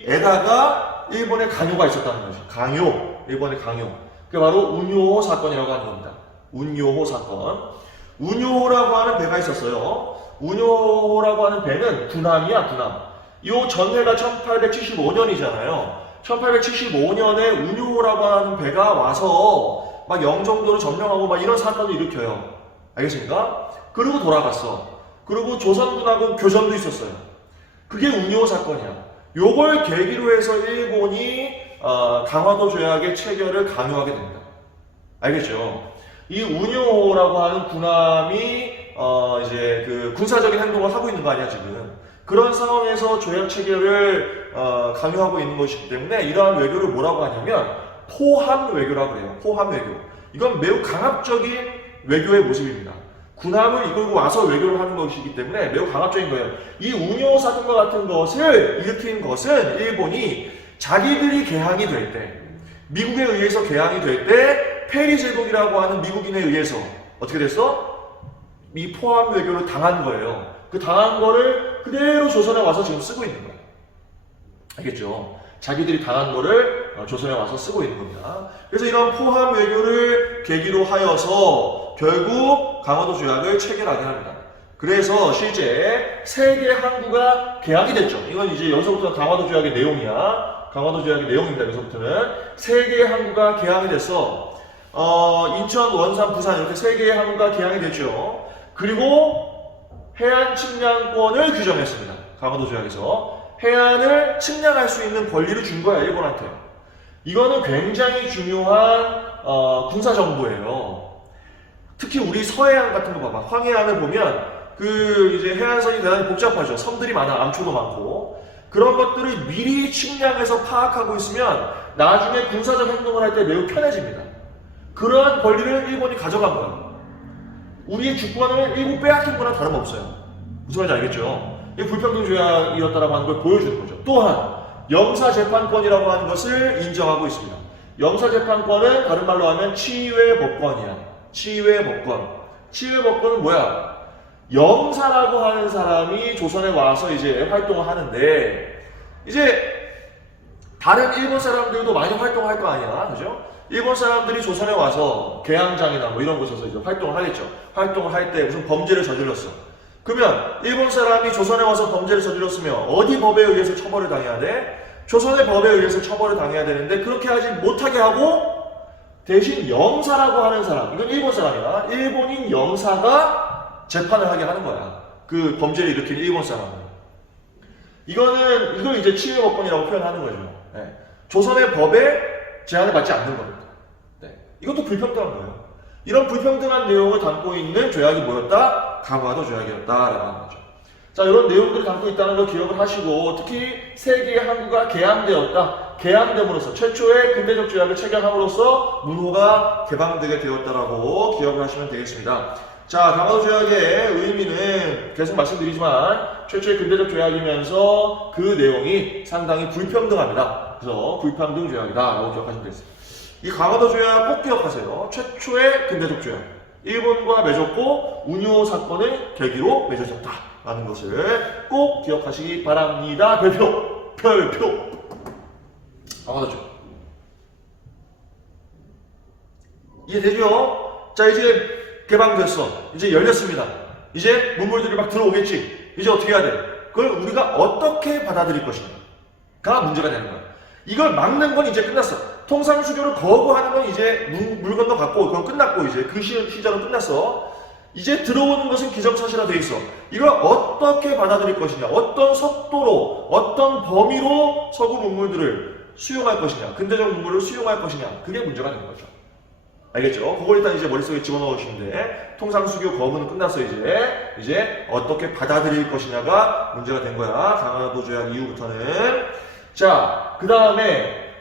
의지에다가 일본의 강요가 있었다는 거죠. 일본의 강요. 그게 바로 운요호 사건이라고 하는 겁니다. 운요호 사건. 운요호라고 하는 배가 있었어요. 운요호라고 하는 배는 군함이야, 군함. 이 전해가 1875년이잖아요. 1875년에 운요호라고 하는 배가 와서 막 영종도를 점령하고 막 이런 사건을 일으켜요. 알겠습니까? 그리고 돌아갔어. 그리고 조선군하고 교전도 있었어요. 그게 운요호 사건이야. 요걸 계기로 해서 일본이 강화도 조약의 체결을 강요하게 됩니다. 알겠죠? 이 운요호라고 하는 군함이 이제 그 군사적인 행동을 하고 있는 거 아니야 지금. 그런 상황에서 조약 체결을 강요하고 있는 것이기 때문에 이러한 외교를 뭐라고 하냐면 포함 외교라고 해요. 포함 외교. 이건 매우 강압적인 외교의 모습입니다. 군함을 이끌고 와서 외교를 하는 것이기 때문에 매우 강압적인 거예요. 이 운요 사건과 같은 것을 일으킨 것은 일본이 자기들이 개항이 될 때, 미국에 의해서 개항이 될 때 페리 제국이라고 하는 미국인에 의해서 어떻게 됐어? 이 포함 외교를 당한 거예요. 그 당한 거를 그대로 조선에 와서 지금 쓰고 있는 거예요. 알겠죠? 자기들이 당한 거를 조선에 와서 쓰고 있는 겁니다. 그래서 이런 포함 외교를 계기로 하여서 결국 강화도 조약을 체결하게 합니다. 그래서 실제 세계 항구가 개항이 됐죠. 이건 이제 여기서부터 강화도 조약의 내용이야. 강화도 조약의 내용입니다. 여기서부터는 세계 항구가 개항이 됐어. 인천, 원산, 부산 이렇게 세 개의 항구가 개항이 됐죠. 그리고 해안 침량권을 규정했습니다. 강화도 조약에서 해안을 침량할 수 있는 권리를 준 거야, 일본한테. 이거는 굉장히 중요한 군사 정보예요. 특히 우리 서해안 같은 거 봐봐. 황해안을 보면 그 이제 해안선이 대단히 복잡하죠. 섬들이 많아, 암초도 많고. 그런 것들을 미리 침량해서 파악하고 있으면 나중에 군사적 행동을 할 때 매우 편해집니다. 그러한 권리를 일본이 가져간 거야. 우리의 주권을 일본 빼앗긴 거나 다름없어요. 무슨 말인지 알겠죠? 이 불평등 조약이었다라고 하는 걸 보여주는 거죠. 또한 영사재판권이라고 하는 것을 인정하고 있습니다. 영사재판권은 다른 말로 하면 치외법권이야. 치외법권. 치외법권은 뭐야? 영사라고 하는 사람이 조선에 와서 이제 활동을 하는데 이제 다른 일본 사람들도 많이 활동할 거 아니야, 그죠? 일본 사람들이 조선에 와서 개항장이나 뭐 이런 곳에서 이제 활동을 하겠죠. 활동을 할 때 무슨 범죄를 저질렀어. 그러면 일본 사람이 조선에 와서 범죄를 저질렀으면 어디 법에 의해서 처벌을 당해야 돼? 조선의 법에 의해서 처벌을 당해야 되는데 그렇게 하지 못하게 하고 대신 영사라고 하는 사람, 이건 일본 사람이야. 일본인 영사가 재판을 하게 하는 거야. 그 범죄를 일으킨 일본 사람은. 이걸 이제 치유법권이라고 표현하는 거죠. 네. 조선의 법에 제한을 받지 않는 겁니다. 네. 이것도 불평등한 거예요. 이런 불평등한 내용을 담고 있는 조약이 뭐였다? 강화도 조약이었다라고 하는 거죠. 자, 이런 내용들을 담고 있다는 걸 기억을 하시고, 특히 세계의 항구가 개항되었다. 개항됨으로써 최초의 근대적 조약을 체결함으로써 문호가 개방되게 되었다라고 기억을 하시면 되겠습니다. 자, 강화도 조약의 의미는 계속 말씀드리지만 최초의 근대적 조약이면서 그 내용이 상당히 불평등합니다. 그래서 불평등 조약이다라고 기억하시면 되겠습니다. 이 강화도 조약 꼭 기억하세요. 최초의 근대적 조약. 일본과 맺었고 운요 사건을 계기로 맺어졌다라는 것을 꼭 기억하시기 바랍니다. 별표. 강화도 조약. 이해되죠? 자, 이제 개방됐어. 이제 열렸습니다. 이제 문물들이 막 들어오겠지. 이제 어떻게 해야 돼? 그걸 우리가 어떻게 받아들일 것인가가 문제가 되는 거야. 이걸 막는 건 이제 끝났어. 통상수교를 거부하는 건 이제 물 건너갔고 그건 끝났고 이제 그 시절은 끝났어. 이제 들어오는 것은 기정사실화 돼 있어. 이걸 어떻게 받아들일 것이냐, 어떤 속도로, 어떤 범위로 서구 문물들을 수용할 것이냐, 근대적 문물을 수용할 것이냐, 그게 문제가 되는 거죠. 알겠죠? 그걸 일단 이제 머릿속에 집어넣으시는데 통상수교 거부는 끝났어. 이제 어떻게 받아들일 것이냐가 문제가 된 거야. 강화도 조약 이후부터는. 자, 그 다음에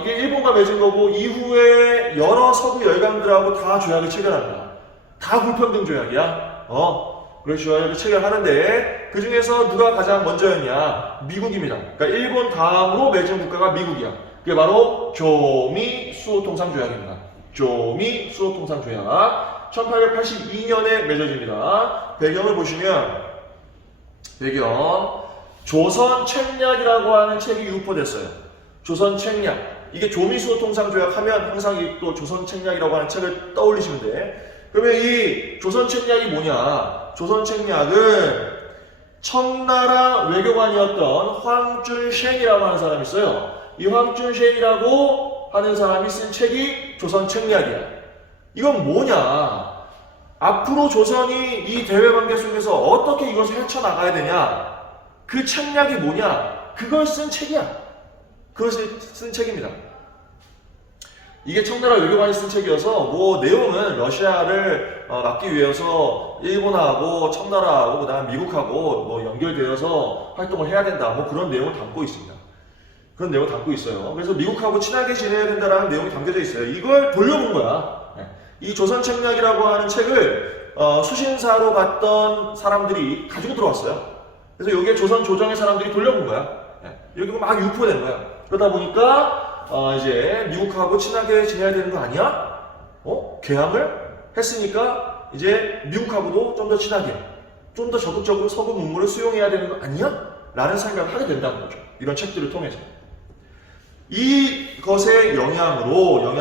이게 일본과 맺은 거고 이후에 여러 서구 열강들하고 다 조약을 체결한다. 다 불평등 조약이야. 그래서 조약을 체결하는데 그 중에서 누가 가장 먼저였냐? 미국입니다. 그러니까 일본 다음으로 맺은 국가가 미국이야. 그게 바로 조미 수호통상 조약입니다. 조미 수호통상 조약 1882년에 맺어집니다. 배경을 보시면 조선 책략이라고 하는 책이 유포됐어요. 조선 책략. 이게 조미 수호통상 조약 하면 항상 또 조선 책략이라고 하는 책을 떠올리시면 돼. 그러면 이 조선 책략이 뭐냐? 조선 책략은 청나라 외교관이었던 황준셴이라고 하는 사람이 있어요. 이 황준셴이라고 하는 사람이 쓴 책이 조선 책략이야. 이건 뭐냐? 앞으로 조선이 이 대외관계 속에서 어떻게 이것을 헤쳐나가야 되냐? 그 책략이 뭐냐? 그걸 쓴 책이야. 그것을 쓴 책입니다. 이게 청나라 외교관이 쓴 책이어서 뭐 내용은 러시아를 막기 위해서 일본하고 청나라하고 그다음 미국하고 뭐 연결되어서 활동을 해야 된다. 뭐 그런 내용을 담고 있습니다. 그런 내용을 담고 있어요. 그래서 미국하고 친하게 지내야 된다라는 내용이 담겨져 있어요. 이걸 돌려본 거야. 이 조선 책략이라고 하는 책을 수신사로 갔던 사람들이 가지고 들어왔어요. 그래서 여기에 조선 조정의 사람들이 돌려본 거야. 여기가 막 유포된 거야. 그러다 보니까 이제 미국하고 친하게 지내야 되는 거 아니야? 개항을 했으니까 이제 미국하고도 좀 더 친하게, 좀 더 적극적으로 서구 문물을 수용해야 되는 거 아니야? 라는 생각을 하게 된다는 거죠. 이런 책들을 통해서. 이것의 영향으로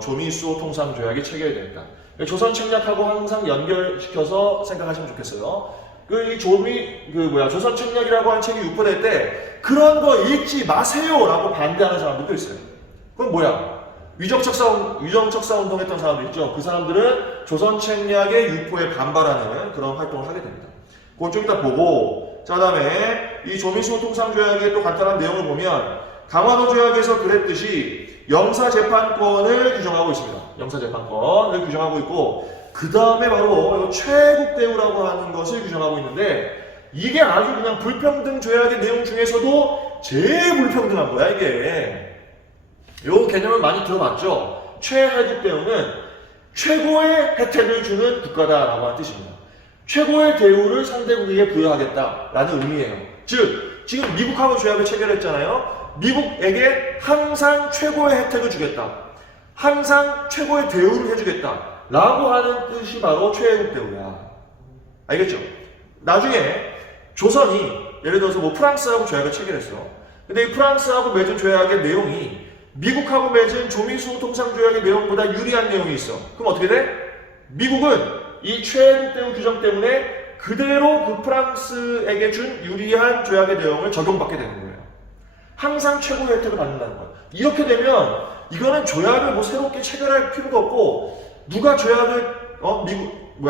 조미수호 통상 조약이 체결됐다. 조선 책략하고 항상 연결시켜서 생각하시면 좋겠어요. 조선 책략이라고 하는 책이 유포될 때 그런 거 읽지 마세요라고 반대하는 사람들도 있어요. 그건 뭐야? 위정척사 운동했던 사람들 있죠. 그 사람들은 조선 책략의 유포에 반발하는 그런 활동을 하게 됩니다. 그건 좀 이따 보고, 자, 다음에 이 조미수호 통상 조약의 또 간단한 내용을 보면 강화도 조약에서 그랬듯이 영사재판권을 규정하고 있습니다. 영사재판권을 규정하고 있고, 그 다음에 바로 최국대우라고 하는 것을 규정하고 있는데, 이게 아주 그냥 불평등 조약의 내용 중에서도 제일 불평등한 거야, 이게. 요 개념을 많이 들어봤죠? 최혜국대우는 최고의 혜택을 주는 국가다라고 하는 뜻입니다. 최고의 대우를 상대국에게 부여하겠다라는 의미예요. 즉, 지금 미국하고 조약을 체결했잖아요. 미국에게 항상 최고의 혜택을 주겠다. 항상 최고의 대우를 해주겠다. 라고 하는 뜻이 바로 최혜국대우야. 알겠죠? 나중에 조선이 예를 들어서 뭐 프랑스하고 조약을 체결했어. 근데 이 프랑스하고 맺은 조약의 내용이 미국하고 맺은 조미수호 통상 조약의 내용보다 유리한 내용이 있어. 그럼 어떻게 돼? 미국은 이 최혜국대우 규정 때문에 그대로 그 프랑스에게 준 유리한 조약의 내용을 적용받게 되는 거예요. 항상 최고 혜택을 받는다는 거예요. 이렇게 되면 이거는 조약을 뭐 새롭게 체결할 필요가 없고 누가 조약을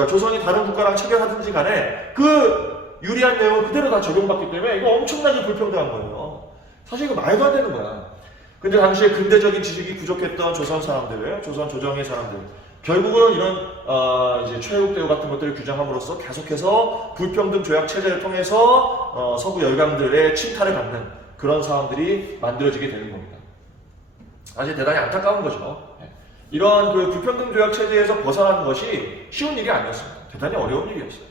조선이 다른 국가랑 체결하든지 간에 그 유리한 내용을 그대로 다 적용받기 때문에 이거 엄청나게 불평등한 거예요. 사실 이거 말도 안 되는 거야. 근데 당시에 근대적인 지식이 부족했던 조선 사람들, 조선 조정의 사람들, 결국은 이런 이제 최애국대우 같은 것들을 규정함으로써 계속해서 불평등 조약 체제를 통해서 서구 열강들의 침탈을 받는 그런 상황들이 만들어지게 되는 겁니다. 사실 대단히 안타까운 거죠. 이런 그 불평등 조약 체제에서 벗어나는 것이 쉬운 일이 아니었습니다. 대단히 어려운 일이었어요.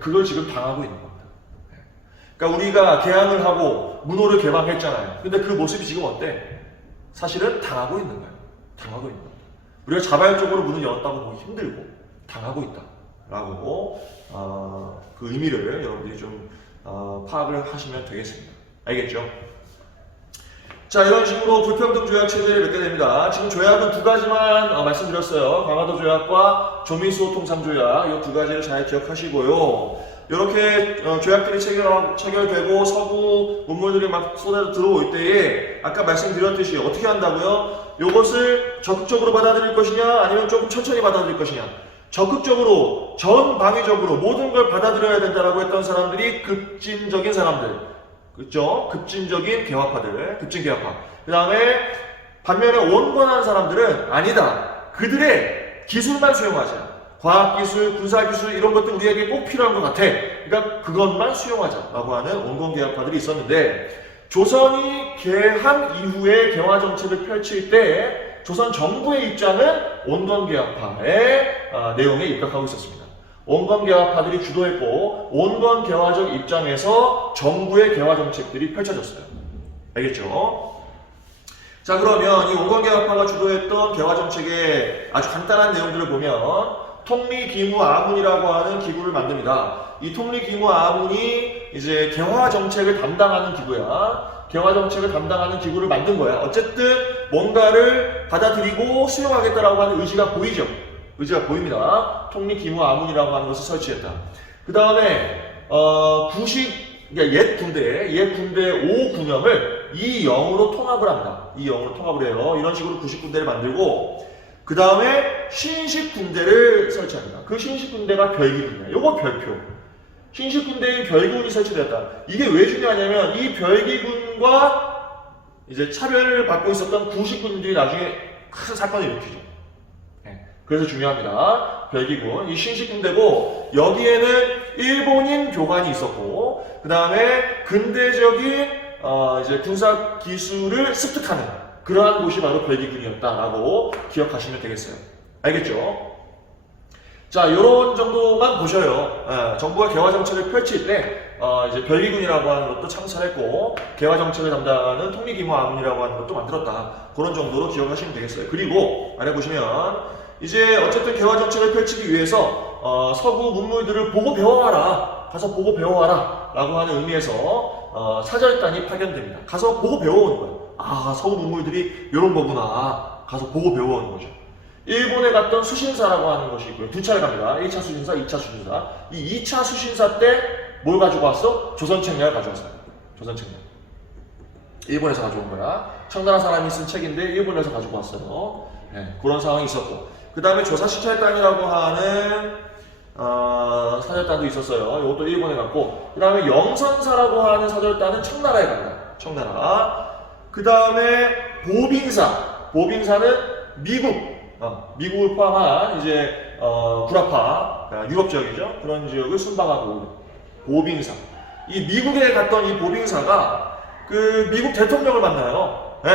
그걸 지금 당하고 있는 겁니다. 그러니까 우리가 개항을 하고 문호를 개방했잖아요. 근데 그 모습이 지금 어때? 사실은 당하고 있는 거예요. 당하고 있는 겁니다. 우리가 자발적으로 문을 열었다고 보기 힘들고 당하고 있다라고 그 의미를 여러분들이 좀 파악을 하시면 되겠습니다. 알겠죠? 자, 이런 식으로 불평등 조약 체제를 맺게 됩니다. 지금 조약은 두 가지만 말씀드렸어요. 강화도 조약과 조민수호 통상 조약, 이 두 가지를 잘 기억하시고요. 이렇게 조약들이 체결되고 서구 문물들이 막 쏟아져 들어올 때에 아까 말씀드렸듯이 어떻게 한다고요? 이것을 적극적으로 받아들일 것이냐 아니면 조금 천천히 받아들일 것이냐. 적극적으로 전방위적으로 모든 걸 받아들여야 된다라고 했던 사람들이 급진적인 사람들, 그렇죠? 급진적인 개화파들, 급진 개화파. 그 다음에 반면에 온건한 사람들은 아니다. 그들의 기술만 수용하자. 과학기술, 군사기술 이런 것들 우리에게 꼭 필요한 것 같아. 그러니까 그것만 수용하자라고 하는 온건 개화파들이 있었는데 조선이 개항 이후에 개화 정책을 펼칠 때 조선 정부의 입장은 온건 개화파의 내용에 입각하고 있었습니다. 온건 개화파들이 주도했고 온건 개화적 입장에서 정부의 개화 정책들이 펼쳐졌어요. 알겠죠? 자, 그러면 이 온건 개화파가 주도했던 개화 정책의 아주 간단한 내용들을 보면 통리기무아문이라고 하는 기구를 만듭니다. 이 통리기무아문이 이제 개화 정책을 담당하는 기구야. 개화 정책을 담당하는 기구를 만든 거야. 어쨌든 뭔가를 받아들이고 수용하겠다라고 하는 의지가 보이죠. 의지가 보입니다. 통리기무아문이라고 하는 것을 설치했다. 그 다음에 그러니까 옛 군대 5군영을 이영으로 통합을 합니다. 이영으로 통합을 해요. 이런 식으로 90군대를 만들고 그 다음에 신식군대를 설치합니다. 그 신식군대가 별기군이야. 요거 별표. 신식군대의 별기군이 설치되었다. 이게 왜 중요하냐면 이 별기군과 이제 차별을 받고 있었던 구식군들이 나중에 큰 사건을 일으키죠. 그래서 중요합니다. 별기군. 이 신식군대고 여기에는 일본인 교관이 있었고 그 다음에 근대적인 이제 군사 기술을 습득하는 그러한 곳이 바로 별기군이었다라고 기억하시면 되겠어요. 알겠죠? 자, 이런 정도만 보셔요. 정부가 개화 정책을 펼칠 때 이제 별기군이라고 하는 것도 창설했고 개화 정책을 담당하는 통리기무아문이라고 하는 것도 만들었다. 그런 정도로 기억하시면 되겠어요. 그리고 아래 보시면 이제 어쨌든 개화 정책을 펼치기 위해서 서구 문물들을 보고 배워와라. 가서 보고 배워와라. 라고 하는 의미에서 사절단이 파견됩니다. 가서 보고 배워오는 거예요. 아, 서구 문물들이 이런 거구나. 가서 보고 배워오는 거죠. 일본에 갔던 수신사라고 하는 것이 있고요. 두 차례 갑니다. 1차 수신사, 2차 수신사. 이 2차 수신사 때 뭘 가지고 왔어? 조선책략을 가져왔어요. 조선책략. 일본에서 가져온 거야. 청나라 사람이 쓴 책인데 일본에서 가지고 왔어요. 네, 그런 상황이 있었고. 그 다음에 조사시찰단이라고 하는 사절단도 있었어요. 이것도 일본에 갔고. 그 다음에 영선사라고 하는 사절단은 청나라에 갑니다. 청나라. 그 다음에 보빙사는 미국을 포함한 이제 구라파, 유럽 지역이죠. 그런 지역을 순방하고 보빙사. 이 미국에 갔던 이 보빙사가 그 미국 대통령을 만나요. 네.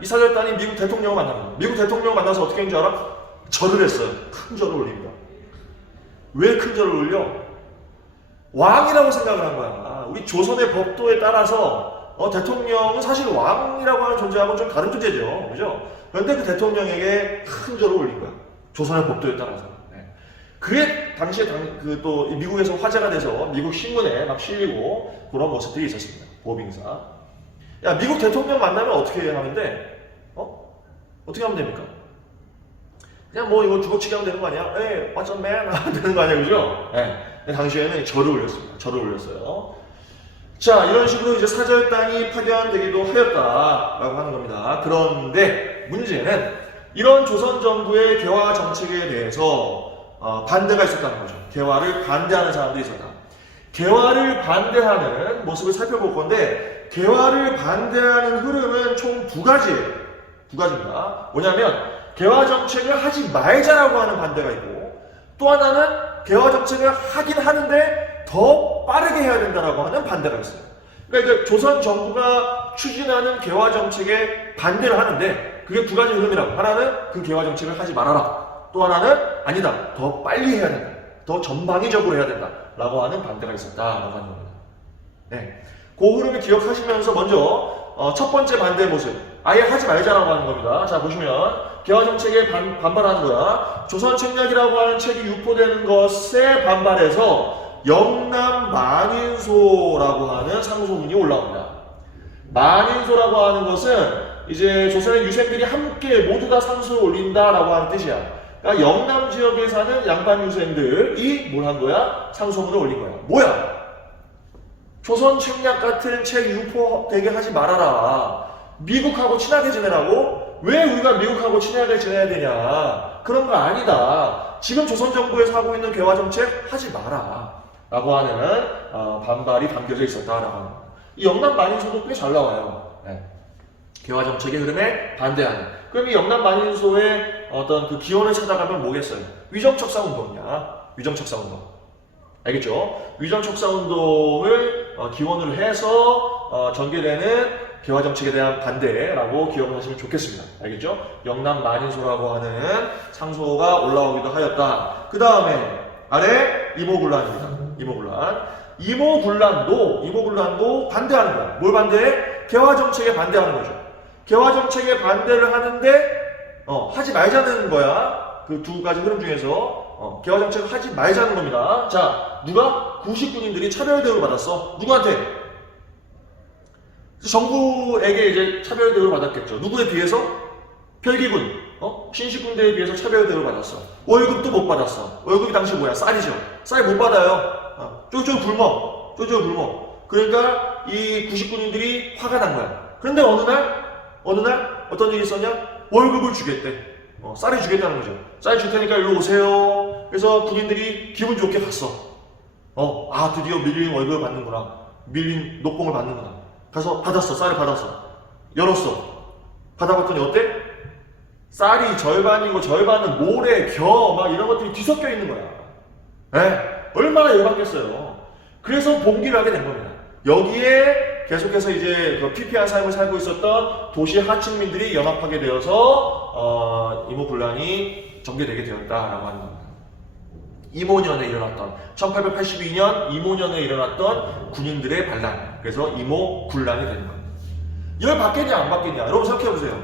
이 사절단이 미국 대통령을 만납니다. 미국 대통령을 만나서 어떻게 했는지 알아? 절을 했어요. 큰 절을 올립니다. 왜 큰 절을 올려? 왕이라고 생각을 한 거야. 우리 조선의 법도에 따라서 대통령은 사실 왕이라고 하는 존재하고는 좀 다른 존재죠. 그죠? 그런데 그 대통령에게 큰 절을 올린 거야. 조선의 법도에 따라서. 네. 그게 당시에 또 미국에서 화제가 돼서 미국 신문에 막 실리고 그런 모습들이 있었습니다. 보빙사. 야, 미국 대통령 만나면 어떻게 하는데? 어떻게 하면 됩니까? 그냥 뭐 이거 주먹치기 하면 되는 거 아니야? 에이, what's up man? 되는 거 아니야, 그죠? 네. 당시에는 절을 올렸습니다. 절을 올렸어요. 자, 이런 식으로 이제 사절단이 파견되기도 하였다라고 하는 겁니다. 그런데 문제는 이런 조선 정부의 개화 정책에 대해서 반대가 있었다는 거죠. 개화를 반대하는 사람들이 있었다. 개화를 반대하는 모습을 살펴볼 건데, 개화를 반대하는 흐름은 총 두 가지예요. 두 가지입니다. 뭐냐면 개화 정책을 하지 말자라고 하는 반대가 있고, 또 하나는 개화 정책을 하긴 하는데 더 빠르게 해야 된다라고 하는 반대가 있어요. 그러니까 이제 조선 정부가 추진하는 개화 정책에 반대를 하는데, 그게 두 가지 흐름이라고. 하나는 그 개화 정책을 하지 말아라. 또 하나는 아니다. 더 빨리 해야 된다. 더 전방위적으로 해야 된다. 라고 하는 반대가 있었다라고 하는 겁니다. 네. 그 흐름을 기억하시면서 먼저 첫 번째 반대의 모습. 아예 하지 말자라고 하는 겁니다. 자, 보시면 개화 정책에 반발하는 거야. 조선 책략이라고 하는 책이 유포되는 것에 반발해서 영남 만인소라고 하는 상소문이 올라옵니다. 만인소라고 하는 것은 이제 조선의 유생들이 함께 모두 다 상소를 올린다라고 하는 뜻이야. 그러니까 영남 지역에 사는 양반 유생들이 뭘 한 거야? 상소문을 올린 거야. 뭐야? 조선 책략 같은 책 유포되게 하지 말아라. 미국하고 친하게 지내라고? 왜 우리가 미국하고 친하게 지내야 되냐? 그런 거 아니다. 지금 조선 정부에서 하고 있는 개화 정책 하지 마라. 라고 하는 반발이 담겨져 있었다라고 하는 거예요. 이 영남 만인소도 꽤 잘 나와요. 네. 개화 정책의 흐름에 반대하는. 그럼 이 영남 만인소의 어떤 그 기원을 찾아가면 뭐겠어요? 위정척사 운동이야. 위정척사 운동. 알겠죠? 위정척사 운동을 기원으로 해서 전개되는 개화 정책에 대한 반대라고 기억을 하시면 좋겠습니다. 알겠죠? 영남 만인소라고 하는 상소가 올라오기도 하였다. 그 다음에 아래 이모군란입니다. 이모군란도 반대하는 거야. 뭘 반대해? 개화 정책에 반대하는 거죠. 개화 정책에 반대를 하는데 하지 말자는 거야. 그 두 가지 흐름 중에서 개화 정책을 하지 말자는 겁니다. 자, 누가? 구식군인들이 차별 대우를 받았어. 누구한테? 정부에게 이제 차별 대우를 받았겠죠. 누구에 비해서? 별기군, 신식군대에 비해서 차별 대우를 받았어. 월급도 못 받았어. 월급이 당시 뭐야? 쌀이죠. 쌀 못 받아요. 쫄쫄 굶어. 그러니까 이 구식군인들이 화가 난 거야. 그런데 어느 날 어떤 일이 있었냐? 월급을 주겠대. 쌀을 주겠다는 거죠. 쌀 줄 테니까 일로 오세요. 그래서 군인들이 기분 좋게 갔어. 드디어 밀린 월급을 받는구나. 밀린 녹봉을 받는구나. 가서 받았어. 쌀을 받았어. 열었어. 받아봤더니 어때? 쌀이 절반이고 절반은 모래, 겨, 막 이런 것들이 뒤섞여 있는 거야. 얼마나 열받겠어요. 그래서 봉기를 하게 된 겁니다. 여기에 계속해서 이제 그 피폐한 삶을 살고 있었던 도시 하층민들이 연합하게 되어서 이모군란이 전개되게 되었다라고 하는 겁니다. 이모년에 일어났던 1882년 이모년에 일어났던 군인들의 반란, 그래서 이모군란이 되는 겁니다. 이걸 받겠냐 안 받겠냐 여러분 생각해보세요.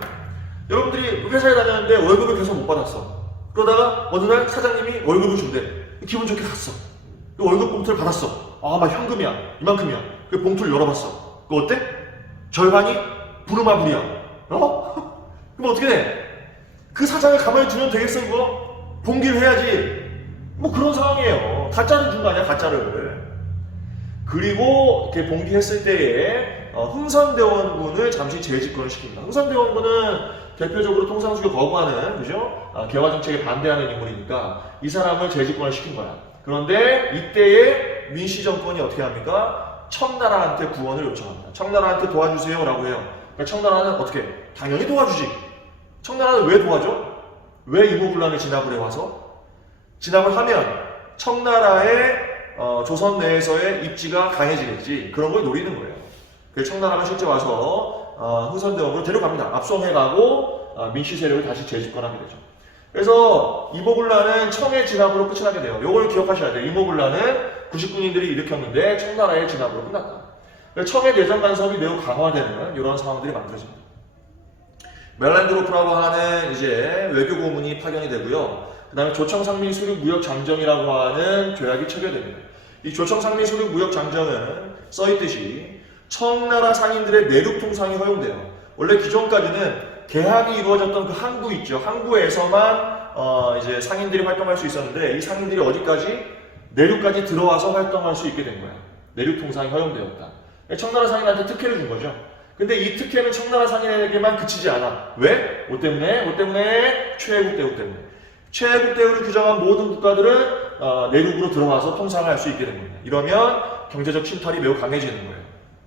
여러분들이 회사에 다녔는데 월급을 계속 못 받았어. 그러다가 어느 날 사장님이 월급을 준대. 기분 좋게 갔어. 월급 봉투를 받았어. 막 현금이야. 이만큼이야. 그 봉투를 열어봤어. 그거 어때? 절반이 부르마블이야. 그럼 어떻게 돼? 그 사장을 가만히 두면 되겠어 그거? 봉기를 해야지. 뭐 그런 상황이에요. 가짜를 준 거 아니야, 가짜를. 그리고 이렇게 봉기했을 때에 흥선대원군을 잠시 재집권을 시킵니다. 흥선대원군은 대표적으로 통상수교 거부하는, 그죠? 개화 정책에 반대하는 인물이니까 이 사람을 재집권을 시킨 거야. 그런데 이때에 민씨 정권이 어떻게 합니까? 청나라한테 구원을 요청합니다. 청나라한테 도와주세요 라고 해요. 그러니까 청나라는 어떻게? 당연히 도와주지. 청나라는 왜 도와줘? 왜 이모군란을 진압을 해와서? 진압을 하면 청나라의 조선 내에서의 입지가 강해지겠지. 그런 걸 노리는 거예요. 그래서 청나라가 실제 와서 흥선대원군을 데려갑니다. 압송해가고 민씨 세력을 다시 재집권하게 되죠. 그래서 이모군란은 청의 진압으로 끝이 나게 돼요. 요걸 기억하셔야 돼요. 이모군란은 구식군인들이 일으켰는데 청나라의 진압으로 끝났다. 청의 내정 간섭이 매우 강화되는 이런 상황들이 만들어집니다. 멜란드로프라고 하는 이제 외교 고문이 파견이 되고요. 그 다음에 조청상민 수륙 무역장정이라고 하는 조약이 체결됩니다. 이 조청상민 수륙 무역장정은 써있듯이 청나라 상인들의 내륙 통상이 허용돼요. 원래 기존까지는 계약이 이루어졌던 그 항구 있죠. 항구에서만 이제 상인들이 활동할 수 있었는데 이 상인들이 어디까지? 내륙까지 들어와서 활동할 수 있게 된 거야. 내륙 통상이 허용되었다. 청나라 상인한테 특혜를 준 거죠. 근데 이 특혜는 청나라 상인에게만 그치지 않아. 왜? 뭐 때문에? 뭐 때문에? 최애국 대우 때문에. 최애국 대우를 규정한 모든 국가들은 내륙으로 들어와서 통상을 할 수 있게 된 겁니다. 이러면 경제적 침탈이 매우 강해지는 거예요.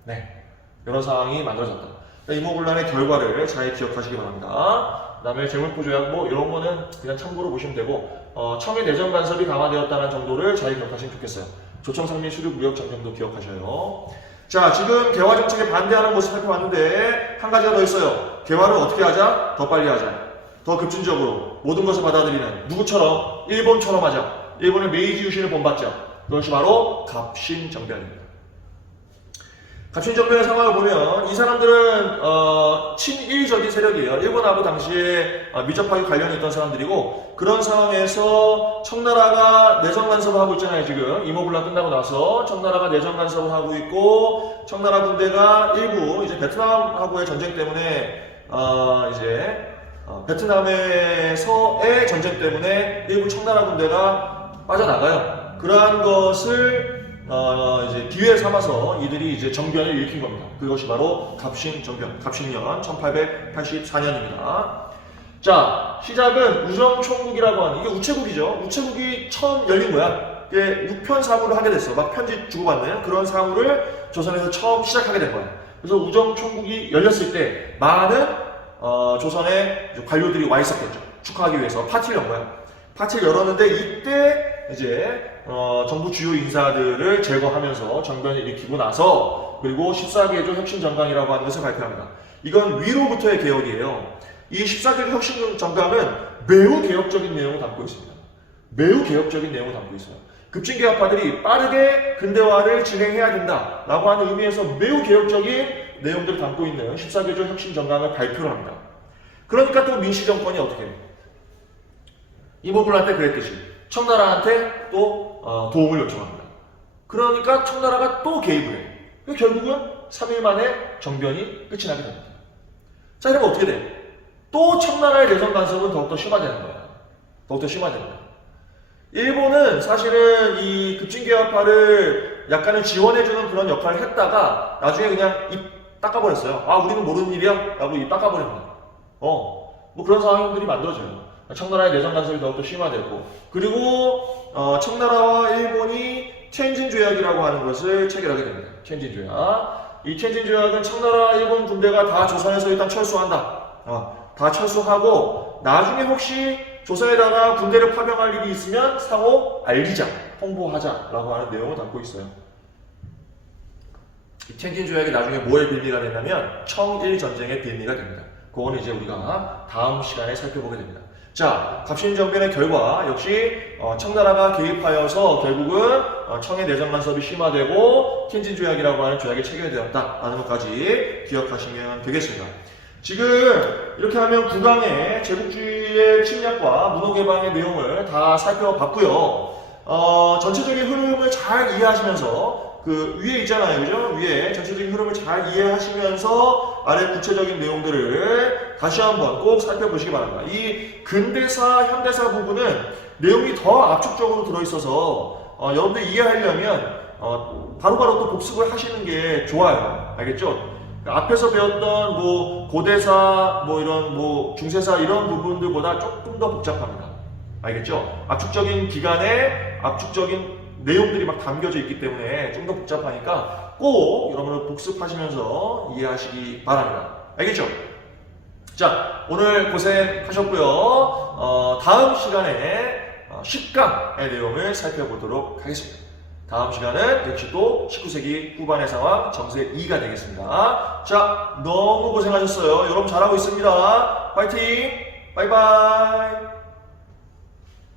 네, 이런 상황이 만들어졌다. 이모군란의 결과를 잘 기억하시기 바랍니다. 그 다음에 재물포조약 뭐 이런 거는 그냥 참고로 보시면 되고 청의 내정 간섭이 강화되었다는 정도를 잘 기억하시면 좋겠어요. 조청상민 수륙무역 전쟁도 기억하셔요. 자, 지금 개화 정책에 반대하는 모습 살펴봤는데 한 가지가 더 있어요. 개화를 어떻게 하자? 더 빨리 하자. 더 급진적으로 모든 것을 받아들이는 누구처럼? 일본처럼 하자. 일본의 메이지 유신을 본받자. 그것이 바로 갑신정변입니다. 갑신정변의 상황을 보면 이 사람들은 친일적인 세력이에요. 일본하고 당시에 밀접하게 관련이 있던 사람들이고 그런 상황에서 청나라가 내정 간섭을 하고 있잖아요. 지금 이모군란 끝나고 나서 청나라가 내정 간섭을 하고 있고 청나라 군대가 일부 이제 베트남하고의 전쟁 때문에 베트남에서의 전쟁 때문에 일부 청나라 군대가 빠져나가요. 그러한 것을 이제 기회 삼아서 이들이 이제 정변을 일으킨 겁니다. 그것이 바로 갑신정변, 갑신년 1884년입니다. 자, 시작은 우정총국이라고 하는, 이게 우체국이죠. 우체국이 처음 열린 거야. 이게 우편 사무를 하게 됐어. 막 편지 주고받는 그런 사무를 조선에서 처음 시작하게 된 거야. 그래서 우정총국이 열렸을 때 많은 조선의 관료들이 와 있었겠죠. 축하하기 위해서 파티를 연 거야. 파티를 열었는데 이때 이제 정부 주요 인사들을 제거하면서 정변을 일으키고 나서 그리고 14개조 혁신정강이라고 하는 것을 발표합니다. 이건 위로부터의 개혁이에요. 이 14개조 혁신정강은 매우 개혁적인 내용을 담고 있습니다. 매우 개혁적인 내용을 담고 있어요. 급진개혁파들이 빠르게 근대화를 진행해야 된다라고 하는 의미에서 매우 개혁적인 내용들을 담고 있는 14개조 혁신정강을 발표를 합니다. 그러니까 또 민씨정권이 어떻게 해요? 이모군란때 그랬듯이 청나라한테 또 도움을 요청합니다. 그러니까 청나라가 또 개입을 해요. 결국은 3일 만에 정변이 끝이 나게 됩니다. 자, 이러면 어떻게 돼? 또 청나라의 내정 간섭은 더욱더 심화되는 거야. 더욱더 심화되는 거야. 일본은 사실은 이 급진개혁파를 약간은 지원해주는 그런 역할을 했다가 나중에 그냥 입 닦아버렸어요. 아, 우리는 모르는 일이야? 라고 입 닦아버립니다. 뭐 그런 상황들이 만들어져요. 청나라의 내정 간섭이 더욱더 심화되고 그리고 청나라와 일본이 텐진 조약이라고 하는 것을 체결하게 됩니다. 텐진 조약. 이 텐진 조약은 청나라 일본 군대가 다 조선에서 일단 철수한다. 다 철수하고 나중에 혹시 조선에다가 군대를 파병할 일이 있으면 상호 알리자, 통보하자라고 하는 내용을 담고 있어요. 이 텐진 조약이 나중에 뭐의 빌미가 되냐면 청일 전쟁의 빌미가 됩니다. 그거는 이제 우리가 다음 시간에 살펴보게 됩니다. 자, 갑신정변의 결과 역시 청나라가 개입하여서 결국은 청의 내정 간섭이 심화되고 텐진 조약이라고 하는 조약이 체결되었다라는 것까지 기억하시면 되겠습니다. 지금 이렇게 하면 국왕의 제국주의의 침략과 문호개방의 내용을 다 살펴봤고요. 전체적인 흐름을 잘 이해하시면서 그 위에 있잖아요, 그죠? 위에 전체적인 흐름을 잘 이해하시면서 아래 구체적인 내용들을 다시 한번 꼭 살펴보시기 바랍니다. 이 근대사, 현대사 부분은 내용이 더 압축적으로 들어있어서 여러분들 이해하려면 바로바로 또 복습을 하시는 게 좋아요. 알겠죠? 앞에서 배웠던 뭐 고대사, 뭐 이런 뭐 중세사 이런 부분들보다 조금 더 복잡합니다. 알겠죠? 압축적인 기간에 압축적인 내용들이 막 담겨져 있기 때문에 좀 더 복잡하니까 꼭 여러분들 복습하시면서 이해하시기 바랍니다. 알겠죠? 자, 오늘 고생하셨고요. 다음 시간에 10강의 내용을 살펴보도록 하겠습니다. 다음 시간은 역시 또 19세기 후반의 상황 정세 2가 되겠습니다. 자, 너무 고생하셨어요. 여러분 잘하고 있습니다. 파이팅! 바이바이!